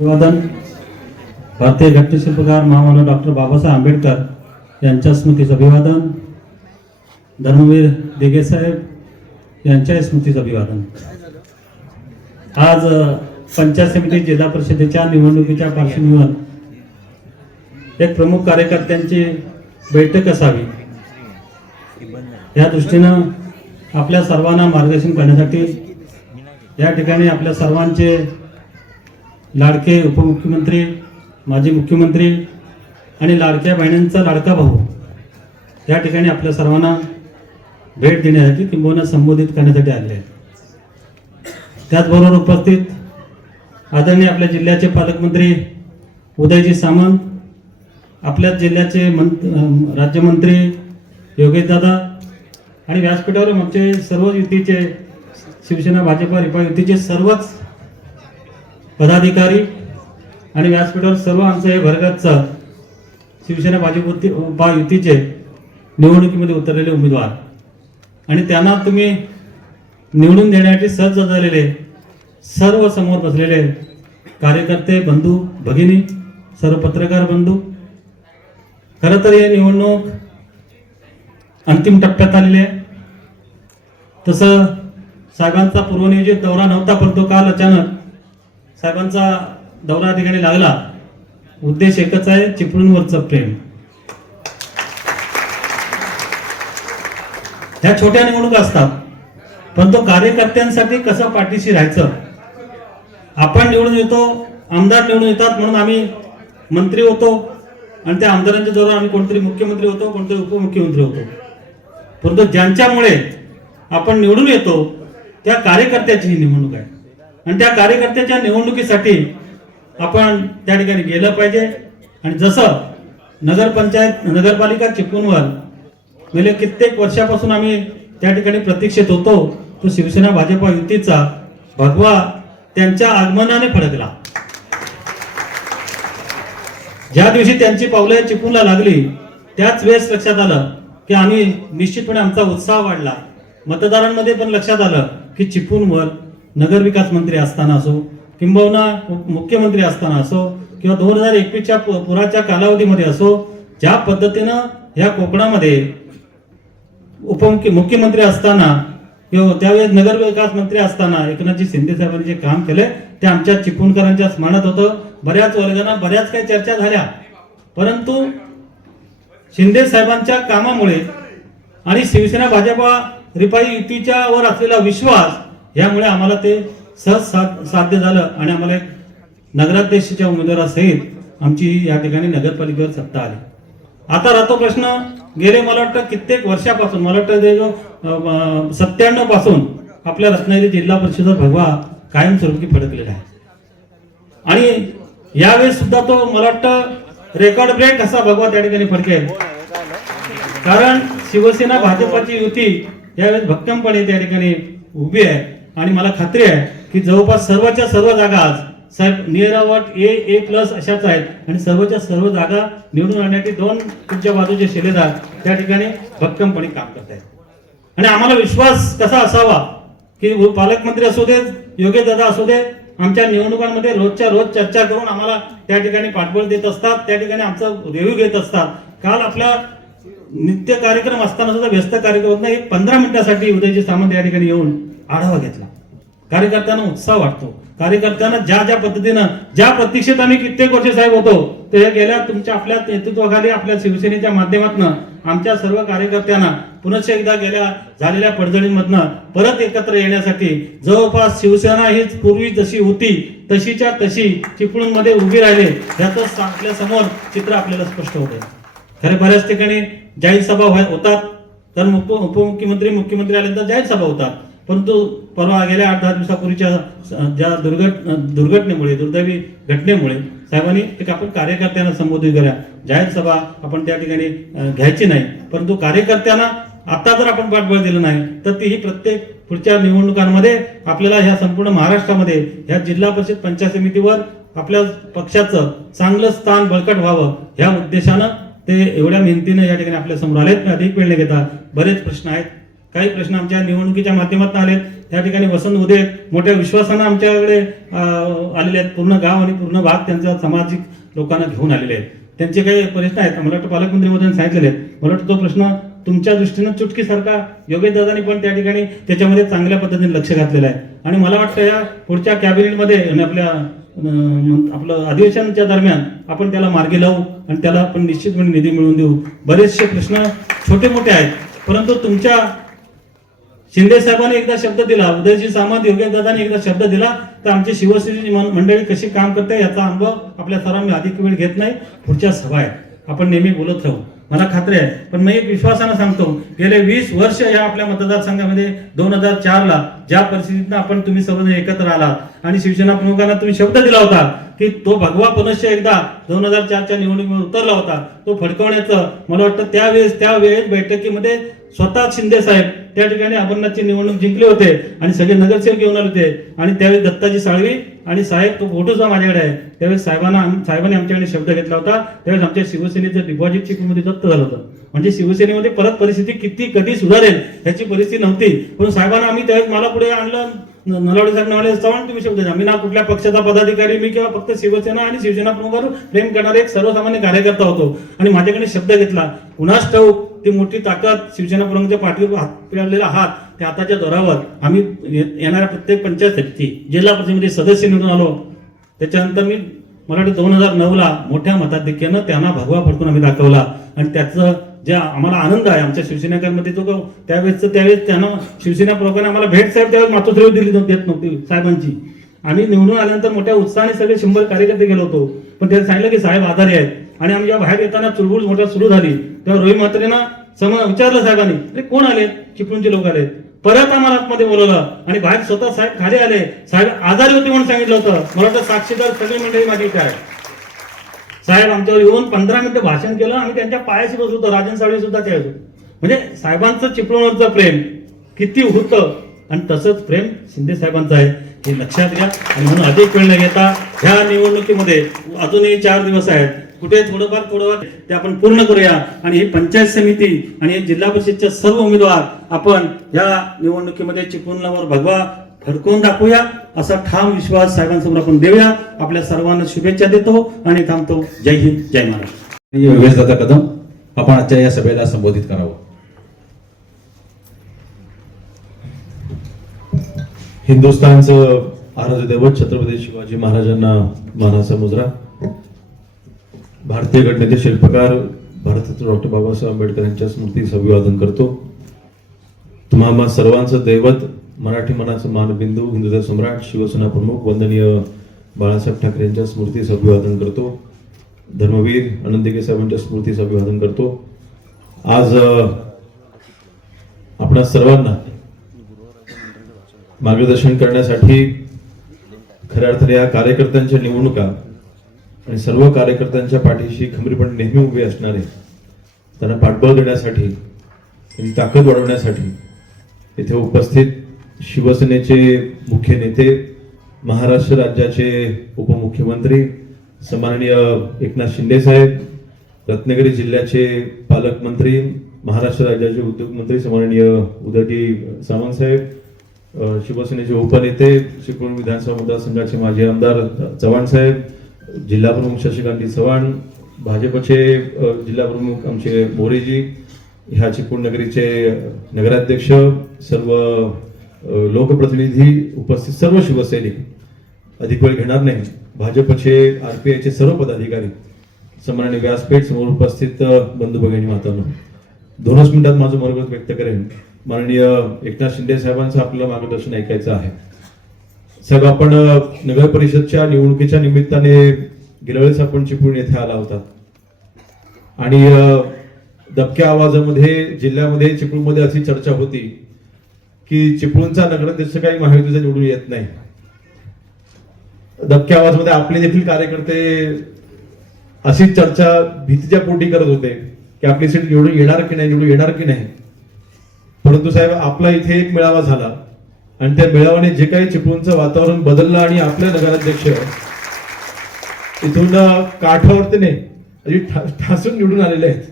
अभिवादन भारतीय घटनाशिल्पकार महामानव डॉक्टर बाबासाहेब आंबेडकर यांच्या स्मृतीचं अभिवादन, धर्मवीर दिघे साहेब यांच्या स्मृतीचं अभिवादन। आज पंचायत समिती जिल्हा परिषदेच्या निवडणुकीच्या पार्श्वभूमीवर एक प्रमुख कार्यकर्त्यांची बैठक असावी या दृष्टीनं आपल्या सर्वांना मार्गदर्शन करण्यासाठी या ठिकाणी आपल्या सर्वांचे लाडके उपमुख्यमंत्री, माजी मुख्यमंत्री आणि लाडक्या बहिणींचा लाडका भाऊ या ठिकाणी आपल्या सर्वांना भेट देण्यासाठी किंबहुना संबोधित करण्यासाठी आले आहेत। त्याचबरोबर उपस्थित आदरणीय आपल्या जिल्ह्याचे पालकमंत्री उदयजी सामंत, आपल्या जिल्ह्याचे राज्यमंत्री योगेश दादा आणि व्यासपीठावर आमचे सर्व युतीचे शिवसेना भाजपा रिपा युतीचे सर्वच पदाधिकारी आणि व्यासपीठावर सर्व आमचं हे भरगतचं शिवसेना भाजपा युतीचे निवडणुकीमध्ये उतरलेले उमेदवार आणि त्यांना तुम्ही निवडून देण्यासाठी सज्ज झालेले सर्व समोर बसलेले कार्यकर्ते बंधू भगिनी, सर्व पत्रकार बंधू, खरं तर हे निवडणूक अंतिम टप्प्यात आलेली आहे। तसं साहेबांचा पूर्वनियोजित दौरा नव्हता, परंतु काल अचानक साहेबांचा दौरा ठिकाणी लागला। उद्देश एकच आहे, चिपळूणवरचं प्रेम। ह्या छोट्या निवडणुका असतात, पण तो कार्यकर्त्यांसाठी कसं पाठीशी राहायचं। आपण निवडून येतो, आमदार निवडून येतात म्हणून आम्ही मंत्री होतो आणि त्या आमदारांच्या जोरावर आम्ही कोणतरी मुख्यमंत्री होतो, कोणतरी उपमुख्यमंत्री होतो, परंतु ज्यांच्यामुळे आपण निवडून येतो त्या कार्यकर्त्याची ही निवडणूक आहे आणि त्या कार्यकर्त्याच्या निवडणुकीसाठी आपण त्या ठिकाणी गेलं पाहिजे। आणि जसं नगरपंचायत नगरपालिका चिपळूणवर गेले कित्येक वर्षापासून आम्ही त्या ठिकाणी प्रतीक्षित होतो, तो शिवसेना भाजपा युतीचा भगवा त्यांच्या आगमनाने फडकला। ज्या दिवशी त्यांची पावलं चिपळूणला लागली त्याच वेळेस लक्षात आलं की आम्ही निश्चितपणे आमचा उत्साह वाढला। मतदारांमध्ये पण लक्षात आलं की चिपळूणवर नगरविकास मंत्री असताना असो किंबहुना मुख्यमंत्री असताना असो किंवा 2021च्या पुराच्या कालावधीमध्ये असो, ज्या पद्धतीनं या कोकणामध्ये मुख्यमंत्री असताना किंवा त्यावेळेस नगरविकास मंत्री असताना एकनाथजी शिंदे साहेबांनी जे काम केले ते आमच्या चिपळूणकरांच्या स्मरणात होतं। बऱ्याच वर्गांना बऱ्याच काही चर्चा झाल्या, परंतु शिंदे साहेबांच्या कामामुळे आणि शिवसेना भाजपा रिपाई युतीच्या वर असलेला विश्वास यामुळे आम्हाला ते सहज साध्य झालं आणि आम्हाला नगराध्यक्षाच्या उमेदवारासहित आमची या ठिकाणी नगरपालिकेवर सत्ता आली। आता राहतो प्रश्न, गेले मला वाटतं कित्येक वर्षापासून, मला वाटतं 97 पासून आपल्या रत्नागिरी जिल्हा परिषद भगवा कायमस्वरूपी फडकलेला आहे आणि यावेळेस सुद्धा तो मला वाटतं रेकॉर्ड ब्रेक असा भगवा त्या ठिकाणी फडकेल, कारण शिवसेना भाजपाची युती यावेळेस भक्कमपणे त्या ठिकाणी उभी आहे आणि मला खात्री आहे की जवळपास सर्वच्या सर्व जागा आज साहेब नियर अबाउट A+ अशाच आहेत आणि सर्वच्या सर्व जागा निवडून आणण्यासाठी दोन तुमच्या बाजूचे शिलेदार त्या ठिकाणी भक्कमपणे काम करत आहेत। आणि आम्हाला विश्वास कसा असावा की पालकमंत्री असू दे, योगेश दादा असू दे, आमच्या निवडणुकांमध्ये रोजच्या रोज चर्चा करून आम्हाला त्या ठिकाणी पाठबळ देत असतात, त्या ठिकाणी आमचं रिव्ह्यू घेत असतात। काल आपला नित्य कार्यक्रम असताना सुद्धा व्यस्त कार्यक्रम 15 मिनिटासाठी उदयजी सामंत या ठिकाणी येऊन आढावा घेतला। कार्यकर्त्यांना उत्साह वाटतो, कार्यकर्त्यांना ज्या पद्धतीनं ज्या प्रतीक्षेत आम्ही कित्येक वर्ष साहेब होतो ते गेल्या तुमच्या आपल्या नेतृत्वाखाली आपल्या शिवसेनेच्या माध्यमातून आमच्या सर्व कार्यकर्त्यांना पुनश्च एकदा गेल्या झालेल्या पडझडींमधनं परत एकत्र येण्यासाठी जवळपास शिवसेना ही पूर्वी जशी होती तशीच्या तशी चिपळूणमध्ये उभी राहिले याचं आपल्या समोर चित्र आपल्याला स्पष्ट होते। खरे बऱ्याच ठिकाणी जाहीर सभा होतात, तर उपमुख्यमंत्री मुख्यमंत्री आल्यानंतर जाहीर सभा होतात, परंतु परवा गेल्या 8-10 दिवसापूर्वीच्या ज्या दुर्घटनेमुळे दुर्दैवी घटनेमुळे साहेबांनी एक आपण कार्यकर्त्यांना संबोधित करूया, जाहीर सभा आपण त्या ठिकाणी घ्यायची नाही, परंतु कार्यकर्त्यांना आता जर आपण पाठबळ दिलं नाही तर तीही प्रत्येक पुढच्या निवडणुकांमध्ये आपल्याला ह्या संपूर्ण महाराष्ट्रामध्ये ह्या जिल्हा परिषद पंचायत समितीवर आपल्या पक्षाचं चांगलं स्थान बळकट व्हावं ह्या उद्देशानं ते एवढ्या मेहनतीनं या ठिकाणी आपल्या समोर आलेत। अधिक वेळ न घेता बरेच प्रश्न आहेत, काही प्रश्न आमच्या निवडणुकीच्या माध्यमातून आले, त्या ठिकाणी वसंत उदे मोठ्या विश्वासानं आमच्याकडे आलेले आहेत. पूर्ण गाव आणि पूर्ण भाग त्यांचा सामाजिक लोकांना घेऊन आलेले आहेत. त्यांचे काही प्रश्न आहेत, मला वाटतं पालकमंत्री महोदयांनी सांगितलेले आहेत. मला वाटतं तो प्रश्न तुमच्या दृष्टीनं चुटकीसारखा योगेश दादांनी पण त्या ठिकाणी त्याच्यामध्ये चांगल्या पद्धतीने लक्ष घातलेलं आहे. आणि मला वाटतं या पुढच्या कॅबिनेटमध्ये आणि आपलं अधिवेशनाच्या दरम्यान आपण त्याला मार्गी लावू आणि त्याला आपण निश्चितपणे निधी मिळवून देऊ. बरेचसे प्रश्न छोटे मोठे आहेत, परंतु तुमच्या शिंदे साहेबांनी एकदा शब्द दिला, उदयजी सामंत, योगेश दादांनी एकदा शब्द दिला, तर आमची शिवसेनेची मंडळी कशी काम करते याचा अनुभव आपल्या सर्वांनी अधिक वेळ घेत नाही. पुढच्या सभा आहेत, आपण नेहमी बोलत राहू, मला खात्री आहे. पण मी एक विश्वासानं सांगतो, गेले 20 वर्ष या आपल्या मतदारसंघामध्ये 2004ला ज्या परिस्थितीनं आपण तुम्ही सर्वजण एकत्र आलात आणि शिवसेना प्रमुखांना तुम्ही शब्द दिला होता की तो भगवा पुनश्च एकदा 2004च्या निवडणुकीमध्ये उतरला होता, तो फडकवण्याचं मला वाटतं त्यावेळेस बैठकीमध्ये स्वतः शिंदे साहेब त्या ठिकाणी अमरनाथची निवडणूक जिंकले होते आणि सगळे नगरसेवक घेऊन आले होते. आणि त्यावेळी दत्ताजी साळवी आणि साहेब, तो फोटोचा माझ्याकडे आहे, त्यावेळेस साहेबांनी आमच्याकडे शब्द घेतला होता. त्यावेळेस आमच्या शिवसेनेचं डिपॉझिट चिपळूणमध्ये जप्त झालं होतं. म्हणजे शिवसेनेमध्ये परत परिस्थिती कधी सुधारेल याची परिस्थिती नव्हती. पण साहेबांना आम्ही त्यावेळेस मला पुढे आणलं, नलावडे साहेब म्हणाले, चव्हाण तुम्ही शब्द द्या, मी ना कुठल्या पक्षाचा पदाधिकारी, मी किंवा फक्त शिवसेना आणि शिवसेना प्रमुखावर प्रेम करणारे एक सर्वसामान्य कार्यकर्ता होतो. आणि माझ्याकडे शब्द घेतला, कुणास ठाऊक ती मोठी ताकद शिवसेना प्रमुखाच्या पाठीवर फिरवलेला हात, त्या हाताच्या जोरावर आम्ही येणाऱ्या प्रत्येक पंचायत समिती जिल्हा परिषदेमध्ये सदस्य निवडून आलो. त्याच्यानंतर मला वाटतं 2009ला मोठ्या मताधिक्यानं त्यांना भगवा फडकून आम्ही दाखवला. आणि त्याचं जे आम्हाला आनंद आहे आमच्या शिवसेनेकरांमध्ये, तो त्यावेळेस त्यांना शिवसेना प्रमुखांना आम्हाला भेट साहेब त्यावेळेस मातोश्री दिली देत नव्हती साहेबांची. आम्ही निवडून आल्यानंतर मोठ्या उत्साहाने सगळे 100 कार्यकर्ते गेलो होतो, पण त्यांनी सांगितलं की साहेब आजारी आहेत. आणि आम्ही जेव्हा बाहेर येताना चुळबुळ मोठ्या सुरू झाली, तेव्हा रोहित म्हात्रेंना विचारलं साहेबांनी, अरे कोण आले, चिपळूणचे लोक आले. परत आम्हाला आतमध्ये बोलवलं आणि बाहेर स्वतः साहेब खाली आले, साहेब आजारी होते म्हणून सांगितलं होतं. मला वाटतं साक्षीदार सगळी मंडळी माझी काय, साहेब आमच्यावर येऊन 15 मिनिटं भाषण केलं. आम्ही त्यांच्या पायाशी बसलो होतो, राजन साळवे सुद्धा त्या होतो. म्हणजे साहेबांचं चिपळूणवरचं प्रेम किती होतं आणि तसंच प्रेम शिंदे साहेबांचं आहे हे लक्षात घ्या. आणि म्हणून अधिक वेळ न घेता ह्या निवडणुकीमध्ये अजूनही 4 दिवस आहेत, कुठे थोडंफार ते आपण पूर्ण करूया. आणि ही पंचायत समिती आणि जिल्हा परिषदच्या सर्व उमेदवार आपण या निवडणुकीमध्ये चिपळूणवर भगवा फडकवून दाखवूया, असा ठाम विश्वास साहेबांसमोर आपण देऊया. आपल्या सर्वांना शुभेच्छा देतो आणि थांबतो. जय हिंद, जय महाराष्ट्र. योगेश दादा कदम आपण आजच्या या सभेला संबोधित करावं. हिंदुस्थानचं आराध्य दैवत छत्रपती शिवाजी महाराजांना मानाचा मुजरा, भारतीय घटनेचे शिल्पकार भारतरत्न डॉक्टर बाबासाहेब आंबेडकर यांच्या स्मृतीस अभिवादन करतो. तुम्हा सर्वांचं दैवत, मराठी मनाचं मानबिंदू, हिंदुत्व सम्राट, शिवसेना प्रमुख वंदनीय बाळासाहेब ठाकरे यांच्या स्मृतीस अभिवादन करतो. धर्मवीर आनंदीगे साहेबांच्या स्मृतीस अभिवादन करतो. आज आपणा सर्वांना मार्गदर्शन करण्यासाठी खऱ्या अर्थाने या कार्यकर्त्यांच्या निवडणुका आणि सर्व कार्यकर्त्यांच्या पाठीशी खंबीरपणे नेहमी उभे असणारे, त्यांना पाठबळ देण्यासाठी, त्यांची ताकद वाढवण्यासाठी इथे उपस्थित शिवसेनेचे मुख्य नेते, महाराष्ट्र राज्याचे उपमुख्यमंत्री सन्माननीय एकनाथ शिंदे साहेब, रत्नागिरी जिल्ह्याचे पालकमंत्री, महाराष्ट्र राज्याचे उद्योगमंत्री सन्माननीय उदयजी सामंत साहेब, शिवसेनेचे उपनेते, चिपळूण विधानसभा मतदारसंघाचे माजी आमदार चव्हाण साहेब, जिल्हा प्रमुख शशिकांत चव्हाण, भाजपचे जिल्हा प्रमुख आमचे मोरेजी, ह्या चिपळूण नगरीचे नगराध्यक्ष, सर्व लोकप्रतिनिधी, उपस्थित सर्व शिवसैनिक, अधिक वेळ घेणार नाही, भाजपचे RPIचे सर्व पदाधिकारी, सन्माननीय व्यासपीठ समोर उपस्थित बंधू भगिनी मातांनो, 2 मिनिटात माझं मनोगत व्यक्त करेन. माननीय एकनाथ शिंदे साहेबांचं आपल्याला मार्गदर्शन ऐकायचं आहे. साहेब, आपण नगर परिषदच्या निवडणुकीच्या निमित्ताने गेल्या वेळेस आपण चिपळूण येथे आला होता आणि दबक्या आवाजामध्ये जिल्ह्यामध्ये चिपळूणमध्ये अशी चर्चा होती की चिपळूणचा नगराध्यक्ष काही महायुतीचा निवडून येत नाही. दबक्या आवाजामध्ये आपले देखील कार्यकर्ते अशी चर्चा भीतीच्या पोटी करत होते की आपली सीट निवडून येणार की नाही. परंतु साहेब, आपला इथे एक मेळावा झाला आणि त्या मेळाव्याने जे काही चिपळूणचं वातावरण बदललं आणि आपले नगराध्यक्ष इथून काठावरतीने ठासून निवडून आलेले आहेत.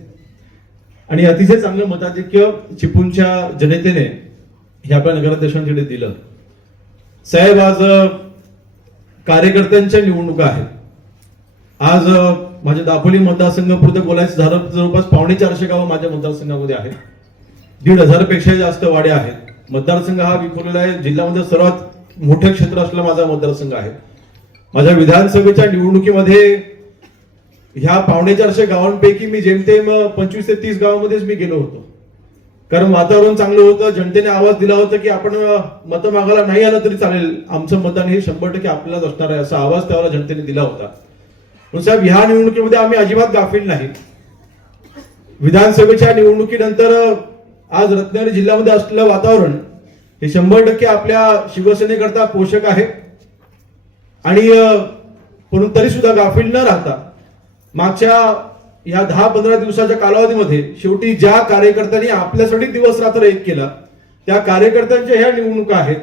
आणि अतिशय चांगलं मताधिक्य चिपळूणच्या जनतेने हे आपल्या नगराध्यक्षांकडे दिलं. साहेब, आज कार्यकर्त्यांच्या निवडणुका आहेत. आज माझ्या दापोली मतदारसंघापुरतं बोलायचं झालं तर जवळपास 450 गावं माझ्या मतदारसंघामध्ये आहेत. 1,500 पेक्षा जास्त वाड्या आहेत. मतदारसंघ हा विखुरलेला आहे. जिल्ह्यामध्ये सर्वात मोठे क्षेत्र असलेला माझा मतदारसंघ आहे. माझ्या विधानसभेच्या निवडणुकीमध्ये ह्या 450 गावांपैकी मी जेमतेम 25 ते 30 गावांमध्येच मी गेलो होतो. कारण वातावरण चांगलं होतं. जनतेने आवाज दिला होता की आपण मतं मागायला नाही आलं तरी चालेल, आमचं मतदान हे 100% आपल्यालाच असणार आहे, असा आवाज त्यावेळेला जनतेने दिला होता. म्हणून साहेब, ह्या निवडणुकीमध्ये आम्ही अजिबात गाफील नाही. विधानसभेच्या निवडणुकीनंतर आज रत्नागिरी जिल्ह्यामध्ये असलेलं वातावरण हे 100% आपल्या शिवसेनेकरता पोषक आहे. आणि पण तरी सुद्धा गाफील न राहता मागच्या या 10-15 दिवसाच्या कालावधीमध्ये शेवटी ज्या कार्यकर्त्यांनी आपल्यासाठी दिवस रात्र एक केला, त्या कार्यकर्त्यांच्या ह्या निवडणुका आहेत.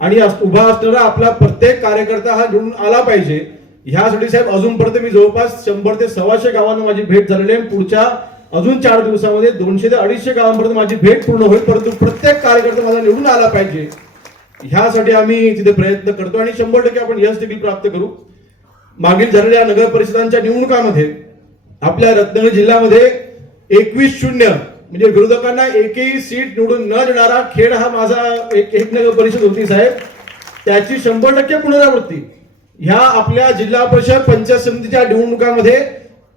आणि उभा असणारा आपला प्रत्येक कार्यकर्ता हा निवडून आला पाहिजे. ह्यासाठी साहेब अजूनपर्यंत मी जवळपास 100 ते 125 गावांना माझी भेट झालेली आहे. पुढच्या अजून 4 दिवसामध्ये 200 ते 250 गावांपर्यंत माझी भेट पूर्ण होईल. परंतु प्रत्येक कार्यकर्ता माझा निवडून आला पाहिजे, ह्यासाठी आम्ही तिथे प्रयत्न करतो आणि 100% आपण यश देखील प्राप्त करू. मागील झालेल्या नगर परिषदांच्या निवडणुकामध्ये आपल्या रत्नागिरी जिल्ह्यामध्ये 21-0 म्हणजे विरोधकांना एकही सीट निवडून न देणारा खेळ हा माझा एक नगर परिषद होती साहेब. त्याची 100% पुनरावृत्ती ह्या आपल्या जिल्हा परिषद पंचायत समितीच्या निवडणुकांमध्ये.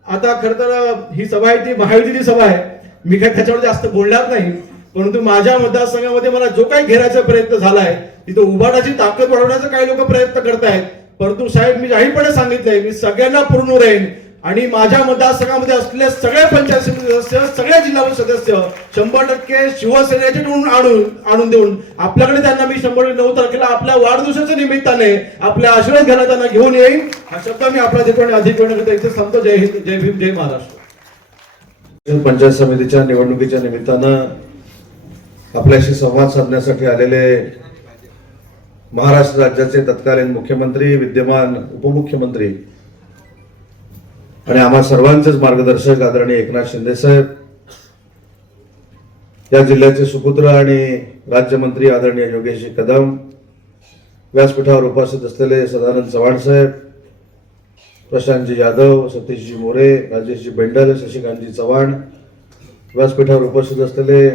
आता खर तर ही सभा आहे ती महायुतीची सभा आहे, मी काय त्याच्यावर जास्त बोलणार नाही. परंतु माझ्या मतदारसंघामध्ये मला जो काही घेण्याचा प्रयत्न झालाय तिथे उभाटाची ताकद वाढवण्याचा काही लोक प्रयत्न करतायत. परंतु साहेब, मी जाहीरपणे सांगितलंय, मी सगळ्यांना पूर्ण राहीन आणि माझ्या मतदारसंघामध्ये असलेले सगळे पंचायत समिती सदस्य, सगळे जिल्हा सदस्य 100% शिवसेनेचे आणून देऊन आपल्याकडे त्यांना मी 9 तारखेला आपल्या वाढदिवसाच्या निमित्ताने आपल्या आशीर्वाद घ्यायला त्यांना घेऊन येईन. हा शब्द मी आपल्या ठिकाणी अधिक इथे सांगतो. जय हिंद, जय भीम, जय महाराष्ट्र. पंचायत समितीच्या निवडणुकीच्या निमित्तानं आपल्याशी संवाद साधण्यासाठी आलेले महाराष्ट्र राज्याचे तत्कालीन मुख्यमंत्री, विद्यमान उपमुख्यमंत्री आणि आम्हा सर्वांचेच मार्गदर्शक आदरणीय एकनाथ शिंदे साहेब, या जिल्ह्याचे सुपुत्र आणि राज्यमंत्री आदरणीय योगेशजी कदम, व्यासपीठावर उपस्थित असलेले सदानंद चव्हाण साहेब, प्रशांतजी यादव, सतीशजी मोरे, राजेशजी बेंडल, शशिकांतजी चव्हाण, व्यासपीठावर उपस्थित असलेले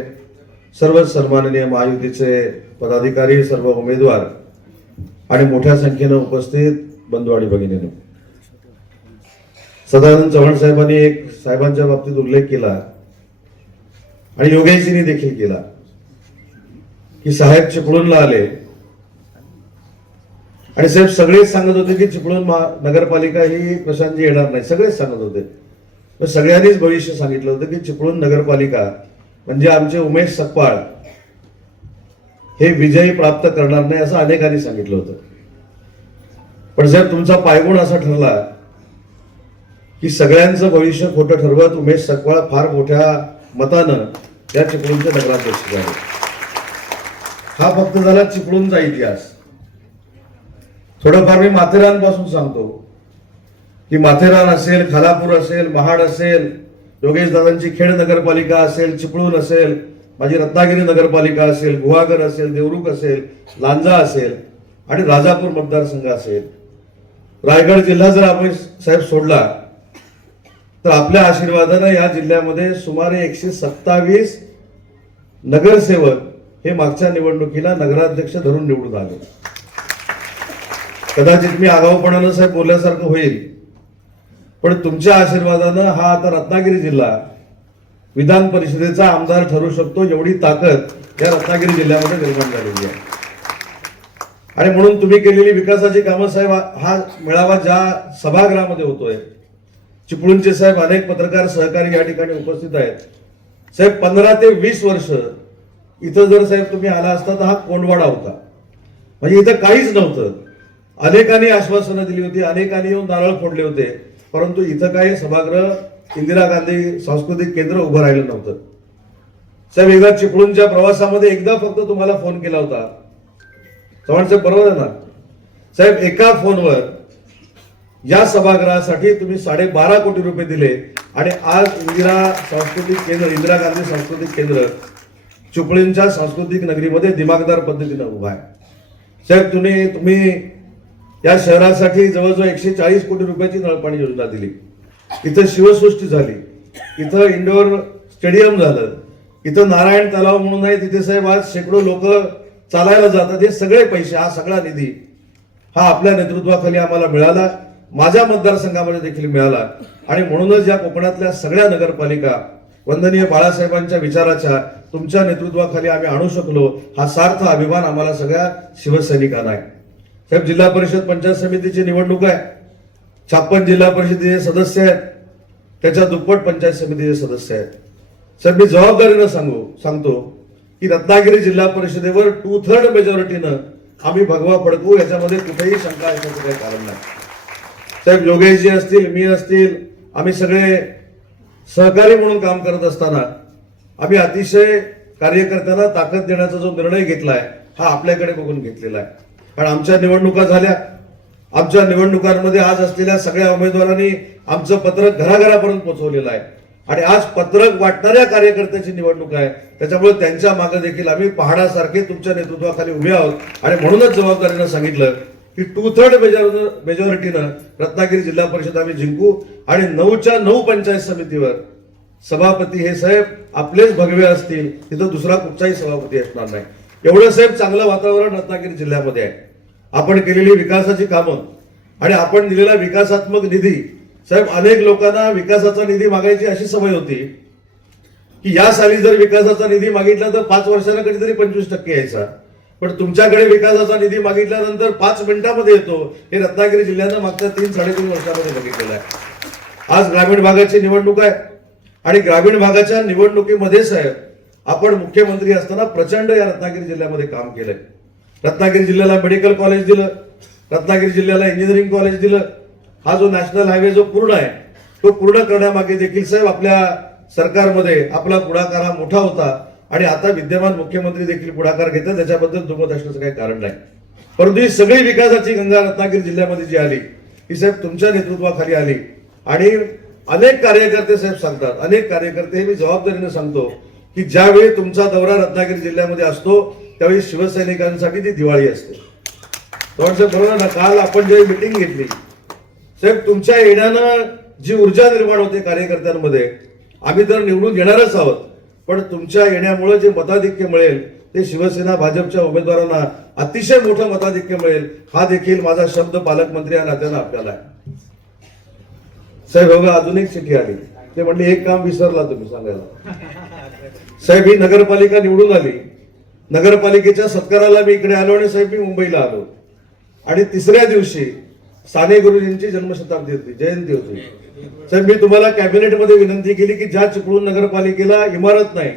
सर्व सन्माननीय महायुतीचे पदाधिकारी, सर्व उमेदवार आणि मोठ्या संख्येनं उपस्थित बंधू आणि भगिनींनो, सदानंद चव्हाण साहेबांनी एक साहेबांच्या बाबतीत उल्लेख केला आणि योगेशजींनी देखील केला की साहेब चिपळूणला आले आणि साहेब सगळेच सांगत होते की चिपळूण नगरपालिका ही प्रशांतजी येणार नाही, सगळेच सांगत होते. पण सगळ्यांनीच भविष्य सांगितलं होतं की चिपळूण नगरपालिका म्हणजे आमचे उमेश सकपाळ हे विजय प्राप्त करणार नाही असं अनेकांनी सांगितलं होतं. पण साहेब, तुमचा पायगुण असा ठरला की सगळ्यांचं भविष्य खोटं ठरवत उमेश सकपाळ फार मोठ्या मतानं त्या चिपळूणचे नगराध्यक्ष झाले. हा फक्त झाला चिपळूणचा इतिहास. थोडंफार मी माथेरानपासून सांगतो की माथेरान असेल, खालापूर असेल, महाड असेल, योगेश दादांची खेड नगरपालिका असेल, चिपळूण असेल, माझी रत्नागिरी नगरपालिका असेल, गुहागर असेल, देवरुख असेल, लांजा असेल आणि राजापूर मतदारसंघ असेल. रायगड जिल्हा जर आपण साहेब सोडला तर आपल्या आशीर्वादानं या जिल्ह्यामध्ये सुमारे 127 नगरसेवक हे मागच्या निवडणुकीला नगराध्यक्ष धरून निवडून आले. कदाचित मी आगाऊपणानं साहेब बोलल्यासारखं होईल, पण तुमच्या आशीर्वादानं हा आता रत्नागिरी जिल्हा विधान परिषदेचा आमदार ठरू शकतो एवढी ताकद या रत्नागिरी जिल्ह्यामध्ये निर्माण झालेली आहे. आणि म्हणून तुम्ही केलेली विकासाची कामं साहेब, हा मेळावा ज्या सभागृहामध्ये होतोय, चिपळूणचे साहेब अनेक पत्रकार सहकारी या ठिकाणी उपस्थित आहेत. साहेब 15 ते 20 वर्ष इथं जर साहेब तुम्ही आला असता तर हा कोंडवाडा होता, म्हणजे इथं काहीच नव्हतं. अनेकांनी आश्वासनं दिली होती, अनेकांनी येऊन नारळ फोडले होते, परंतु इथं काही सभागृह, इंदिरा गांधी सांस्कृतिक केंद्र उभं राहिलं नव्हतं. साहेब, एकदा चिपळूणच्या प्रवासामध्ये एकदा फक्त तुम्हाला फोन केला होता, चव्हाण साहेब बरोबर आहे ना साहेब, एका फोनवर या सभागृहासाठी तुम्ही 12.5 कोटी रुपये दिले आणि आज इंदिरा गांधी सांस्कृतिक केंद्र चिपळूणच्या सांस्कृतिक नगरीमध्ये दिमागदार पद्धतीने उभा आहे. साहेब तुम्ही या शहरासाठी जवळजवळ 140 कोटी रुपयाची नळपाणी योजना दिली. इथं शिवसृष्टी झाली, इथं इंडोर स्टेडियम झालं, इथं नारायण तलाव म्हणून आहे, तिथे साहेब आज शेकडो लोक चालायला जातात. हे सगळे पैसे, हा सगळा निधी हा आपल्या नेतृत्वाखाली आम्हाला मिळाला, माझ्या मतदारसंघामध्ये देखील मिळाला. आणि म्हणूनच या कोकणातल्या सगळ्या नगरपालिका वंदनीय बाळासाहेबांच्या विचाराच्या तुमच्या नेतृत्वाखाली आम्ही आणू शकलो, हा सार्थ अभिमान आम्हाला सगळ्या शिवसैनिकांना आहे. साहेब, जिल्हा परिषद पंचायत समितीची निवडणूक आहे, 56 जिल्हा परिषदेचे सदस्य आहेत, त्याच्या दुप्पट पंचायत समितीचे सदस्य आहेत. साहेब, मी जबाबदारीनं सांगतो की रत्नागिरी जिल्हा परिषदेवर 2/3 मेजॉरिटीनं आम्ही भगवा फडकू, याच्यामध्ये कुठेही शंका असण्याचं काही कारण नाही. साहेब, योगेशजी असतील, मी असतील, आम्ही सगळे सहकारी म्हणून काम करत असताना आम्ही अतिशय कार्यकर्त्यांना ताकद देण्याचा जो निर्णय घेतलाय हा आपल्याकडे बघून घेतलेला आहे. कारण आमच्या निवडणुका झाल्या, आमच्या निवडणुकांमध्ये आज असलेल्या सगळ्या उमेदवारांनी आमचं पत्रक घराघरापर्यंत पोहोचवलेलं आहे. आणि आज पत्रक वाटणाऱ्या कार्यकर्त्याची निवडणूक आहे, त्याच्यामुळे त्यांच्या मागे देखील आम्ही पहाडासारखे तुमच्या नेतृत्वाखाली उभे आहोत. आणि म्हणूनच जबाबदारीनं सांगितलं की 2/3 मेजॉरिटीनं रत्नागिरी जिल्हा परिषद आम्ही जिंकू. आणि 9च्या 9 पंचायत समितीवर सभापती हे साहेब आपलेच भगवे असतील, तिथं दुसरा कुठचाही सभापती असणार नाही. एवढं साहेब चांगलं वातावरण रत्नागिरी जिल्ह्यामध्ये आहे. आपण केलेली विकासाची कामं आणि आपण दिलेला विकासात्मक निधी. साहेब, अनेक लोकांना विकासाचा निधी मागायची अशी सवय होती की या साली जर विकासाचा निधी मागितला तर 5 वर्षांना कधीतरी 25% यायचा, पण तुमच्याकडे विकासाचा निधी मागितल्यानंतर 5 मिनिटांमध्ये येतो. हे रत्नागिरी जिल्ह्यानं मागच्या 3-3.5 वर्षांमध्ये बघितलेलं आहे. आज ग्रामीण भागाची निवडणूक आहे आणि ग्रामीण भागाच्या निवडणुकीमध्ये साहेब आपण मुख्यमंत्री असताना प्रचंड या रत्नागिरी जिल्ह्यामध्ये काम केलंय. रत्नागिरी जिल्ह्याला मेडिकल कॉलेज दिलं, रत्नागिरी जिल्ह्याला इंजिनिअरिंग कॉलेज दिलं. हा जो नॅशनल हायवे जो पूर्ण आहे तो पूर्ण करण्यामागे देखील साहेब आपल्या सरकारमध्ये आपला पुढाकार हा मोठा होता. आणि आता विद्यमान मुख्यमंत्री देखील पुढाकार घेतात, त्याच्याबद्दल दुमत असण्याचं काही कारण नाही. परंतु ही सगळी विकासाची गंगा रत्नागिरी जिल्ह्यामध्ये जी आली ही साहेब तुमच्या नेतृत्वाखाली आली. आणि अनेक कार्यकर्ते साहेब सांगतात, अनेक कार्यकर्ते, हे मी जबाबदारीने सांगतो की ज्यावेळी तुमचा दौरा रत्नागिरी जिल्ह्यामध्ये असतो त्यावेळी शिवसैनिकांसाठी ती दिवाळी असते. बरोबर ना? काल आपण जेव्हा मिटिंग घेतली साहेब, तुमच्या येण्यानं जी ऊर्जा निर्माण होते कार्यकर्त्यांमध्ये, आम्ही तर निवडून येणारच आहोत, पण तुमच्या येण्यामुळे जे मताधिक्य मिळेल ते शिवसेना भाजपच्या उमेदवारांना अतिशय मोठं मताधिक्य मिळेल, हा देखील माझा शब्द पालकमंत्री या नात्यानं आपल्याला आहे. साहेब, बघा, अजून एक चिठ्ठी आली. ते म्हणले एक काम विसरला तुम्ही सांगायला. साहेब, ही नगरपालिका निवडून आली, नगरपालिकेच्या सत्काराला मी इकडे आलो आणि साहेब मी मुंबईला आलो. आणि 3ऱ्या दिवशी साने गुरुजींची जन्मशताब्दी होती, जयंती होती. साहेब, मी तुम्हाला कॅबिनेटमध्ये विनंती केली की ज्या चिपळूण नगरपालिकेला इमारत नाही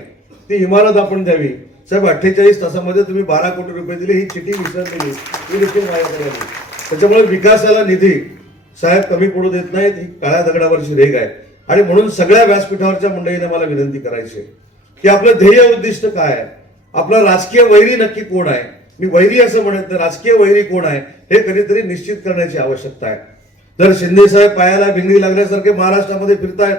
ती इमारत आपण द्यावी. साहेब, 48 तासामध्ये तुम्ही 12 कोटी रुपये दिले. ही चिठी विसरलेली, ही देखील माझ्याकडे आली. त्याच्यामुळे विकासाला निधी साहेब कमी पडू देत नाहीत, ही काळ्या दगडावरची रेग आहे. आणि म्हणून सगळ्या व्यासपीठावरच्या मंडळीने मला विनंती करायची की आपलं ध्येय उद्दिष्ट काय आहे, आपला राजकीय वैरी नक्की कोण आहे. मी वैरी असं म्हणत नाही, राजकीय वैरी कोण आहे हे कधीतरी निश्चित करण्याची आवश्यकता आहे. जर शिंदे साहेब पायाला भिंगरी लागल्यासारखे महाराष्ट्रामध्ये फिरतायत,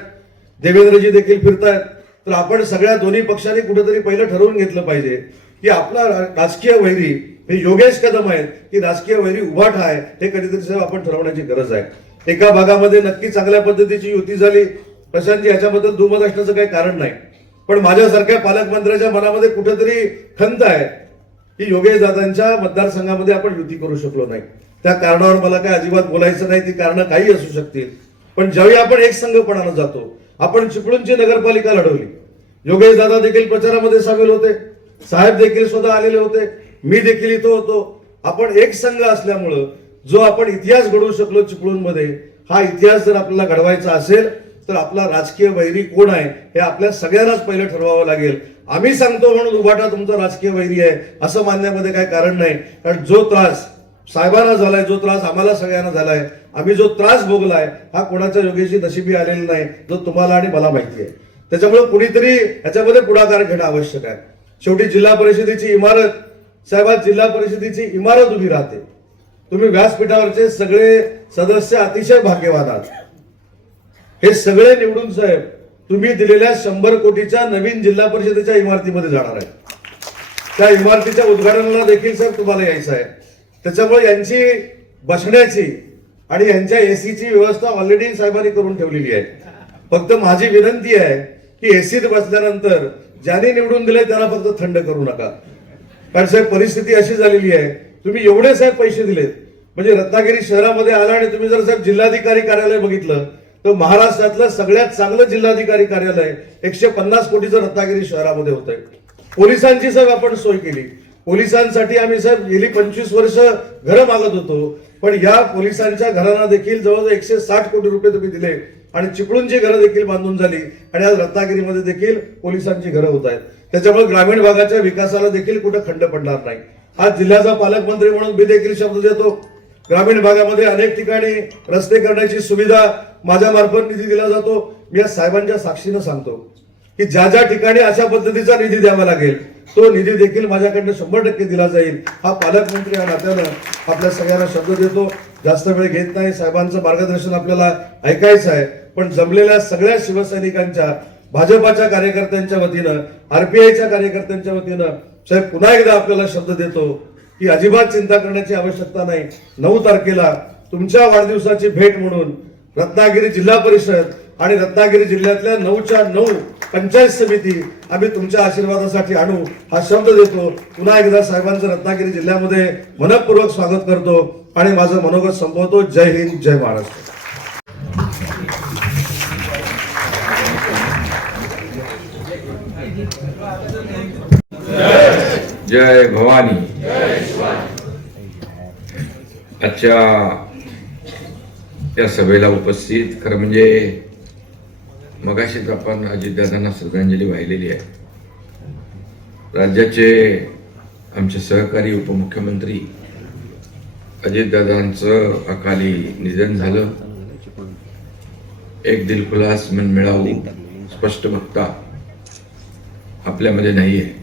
देवेंद्रजी देखील फिरतायत, तर आपण सगळ्या दोन्ही पक्षांनी कुठेतरी पहिलं ठरवून घेतलं पाहिजे की आपला राजकीय वैरी हे योगेश कदम आहेत की राजकीय वैरी उभाठ आहे, हे कधीतरी साहेब आपण ठरवण्याची गरज आहे. एका भागामध्ये नक्की चांगल्या पद्धतीची युती झाली प्रशांतजी, याच्याबद्दल दुमत असण्याचं काही कारण नाही, पण माझ्यासारख्या पालकमंत्र्याच्या मनामध्ये कुठेतरी खंत आहे की योगेश दादांच्या मतदारसंघामध्ये आपण युती करू शकलो नाही. त्या कारणावर मला काय अजिबात बोलायचं नाही, ती कारणं काही असू शकतील, पण ज्यावेळी आपण एक संघपणानं जातो, आपण चिपळूणची नगरपालिका लढवली, योगेश दादा देखील प्रचारामध्ये सामील होते, साहेब देखील स्वतः आलेले होते, मी देखील इथं होतो. आपण एक संघ असल्यामुळं जो आपण इतिहास घडवू शकलो चिपळूणमध्ये, हा इतिहास जर आपल्याला घडवायचा असेल तर आपला राजकीय वैरी कोण आहे हे आपल्या सगळ्यांनाच पहिलं ठरवावं लागेल. आम्ही सांगतो म्हणून उभाटा तुमचा राजकीय वैरी आहे असं मानण्यामध्ये काही कारण नाही. कारण जो त्रास साहेबांना झालाय, जो त्रास आम्हाला सगळ्यांना झालाय, आम्ही जो त्रास भोगलाय, हा कोणाच्या योगेशी नशिबी आलेला नाही, जो तुम्हाला आणि मला माहिती आहे. त्याच्यामुळे कुणीतरी याच्यामध्ये पुढाकार घेणं आवश्यक आहे. शेवटी जिल्हा परिषदेची इमारत, साहेब, जिल्हा परिषदेची इमारत उभी राहते, तुम्ही व्यासपीठावरचे सगळे सदस्य अतिशय भाग्यवान आहात. हे सगळे निवडून साहेब तुम्ही दिलेल्या 100 कोटीच्या नवीन जिल्हा परिषदेच्या इमारतीमध्ये जाणार आहे. त्या इमारतीच्या उद्घाटनाला देखील साहेब तुम्हाला यायचं आहे. त्याच्यामुळे यांची बसण्याची आणि यांच्या एसीची व्यवस्था ऑलरेडी साहेबांनी करून ठेवलेली आहे. फक्त माझी विनंती आहे की एसीत बसल्यानंतर ज्यांनी निवडून दिले त्यांना फक्त थंड करू नका. कारण साहेब परिस्थिती अशी झालेली आहे, तुम्ही एवढे साहेब पैसे दिलेत, म्हणजे रत्नागिरी शहरामध्ये आला आणि तुम्ही जर साहेब जिल्हाधिकारी कार्यालय बघितलं तर महाराष्ट्रातलं सगळ्यात चांगलं जिल्हाधिकारी कार्यालय 150 कोटीचं रत्नागिरी शहरामध्ये होत आहे. पोलिसांची साहेब आपण सोय केली. पोलिसांसाठी आम्ही साहेब गेली 25 वर्ष घरं मागत होतो, पण या पोलिसांच्या घरांना देखील जवळजवळ 160 कोटी रुपये तुम्ही दिले आणि चिपळूणची घरं देखील बांधून झाली आणि आज रत्नागिरीमध्ये देखील पोलिसांची घरं होत आहेत. त्याच्यामुळे ग्रामीण भागाच्या विकासाला देखील कुठं खंड पडणार नाही. आज जिल्ह्याचा पालकमंत्री म्हणून मी देखील शब्द देतो, ग्रामीण भागामध्ये अनेक ठिकाणी रस्ते करण्याची सुविधा माझ्या मार्फत निधी दिला जातो. मी या साहेबांच्या साक्षीनं सांगतो की ज्या ज्या ठिकाणी अशा पद्धतीचा निधी द्यावा लागेल तो निधी देखील माझ्याकडनं 100% दिला जाईल. हा पालकमंत्री या नात्यानं आपल्या सगळ्यांना शब्द देतो. जास्त वेळ घेत नाही. साहेबांचं मार्गदर्शन आपल्याला ऐकायचं आहे, पण जमलेल्या सगळ्या शिवसैनिकांच्या, भाजपाच्या कार्यकर्त्यांच्या वतीनं, आरपीआयच्या कार्यकर्त्यांच्या वतीनं साहेब पुन्हा एकदा आपल्याला शब्द देतो की अजिबात चिंता करण्याची आवश्यकता नाही. 9 तारखेला तुमच्या वाढदिवसाची भेट म्हणून रत्नागिरी जिल्हा परिषद आणि रत्नागिरी जिल्ह्यातल्या 9च्या 9 पंचायत समिती आम्ही तुमच्या आशीर्वादासाठी आणू हा शब्द देतो. पुन्हा एकदा साहेबांचं रत्नागिरी जिल्ह्यामध्ये मनपूर्वक स्वागत करतो आणि माझं मनोगत संपवतो. जय हिंद, जय महाराष्ट्र. जय भवानी. आजच्या या सभेला उपस्थित, खरं म्हणजे मगाशीच आपण अजितदादांना श्रद्धांजली वाहिलेली आहे. राज्याचे आमचे सहकारी उपमुख्यमंत्री अजितदादांचं अकाली निधन झालं. एक दिलखुलास मनमिळावू स्पष्ट वक्ता आपल्यामध्ये नाही आहे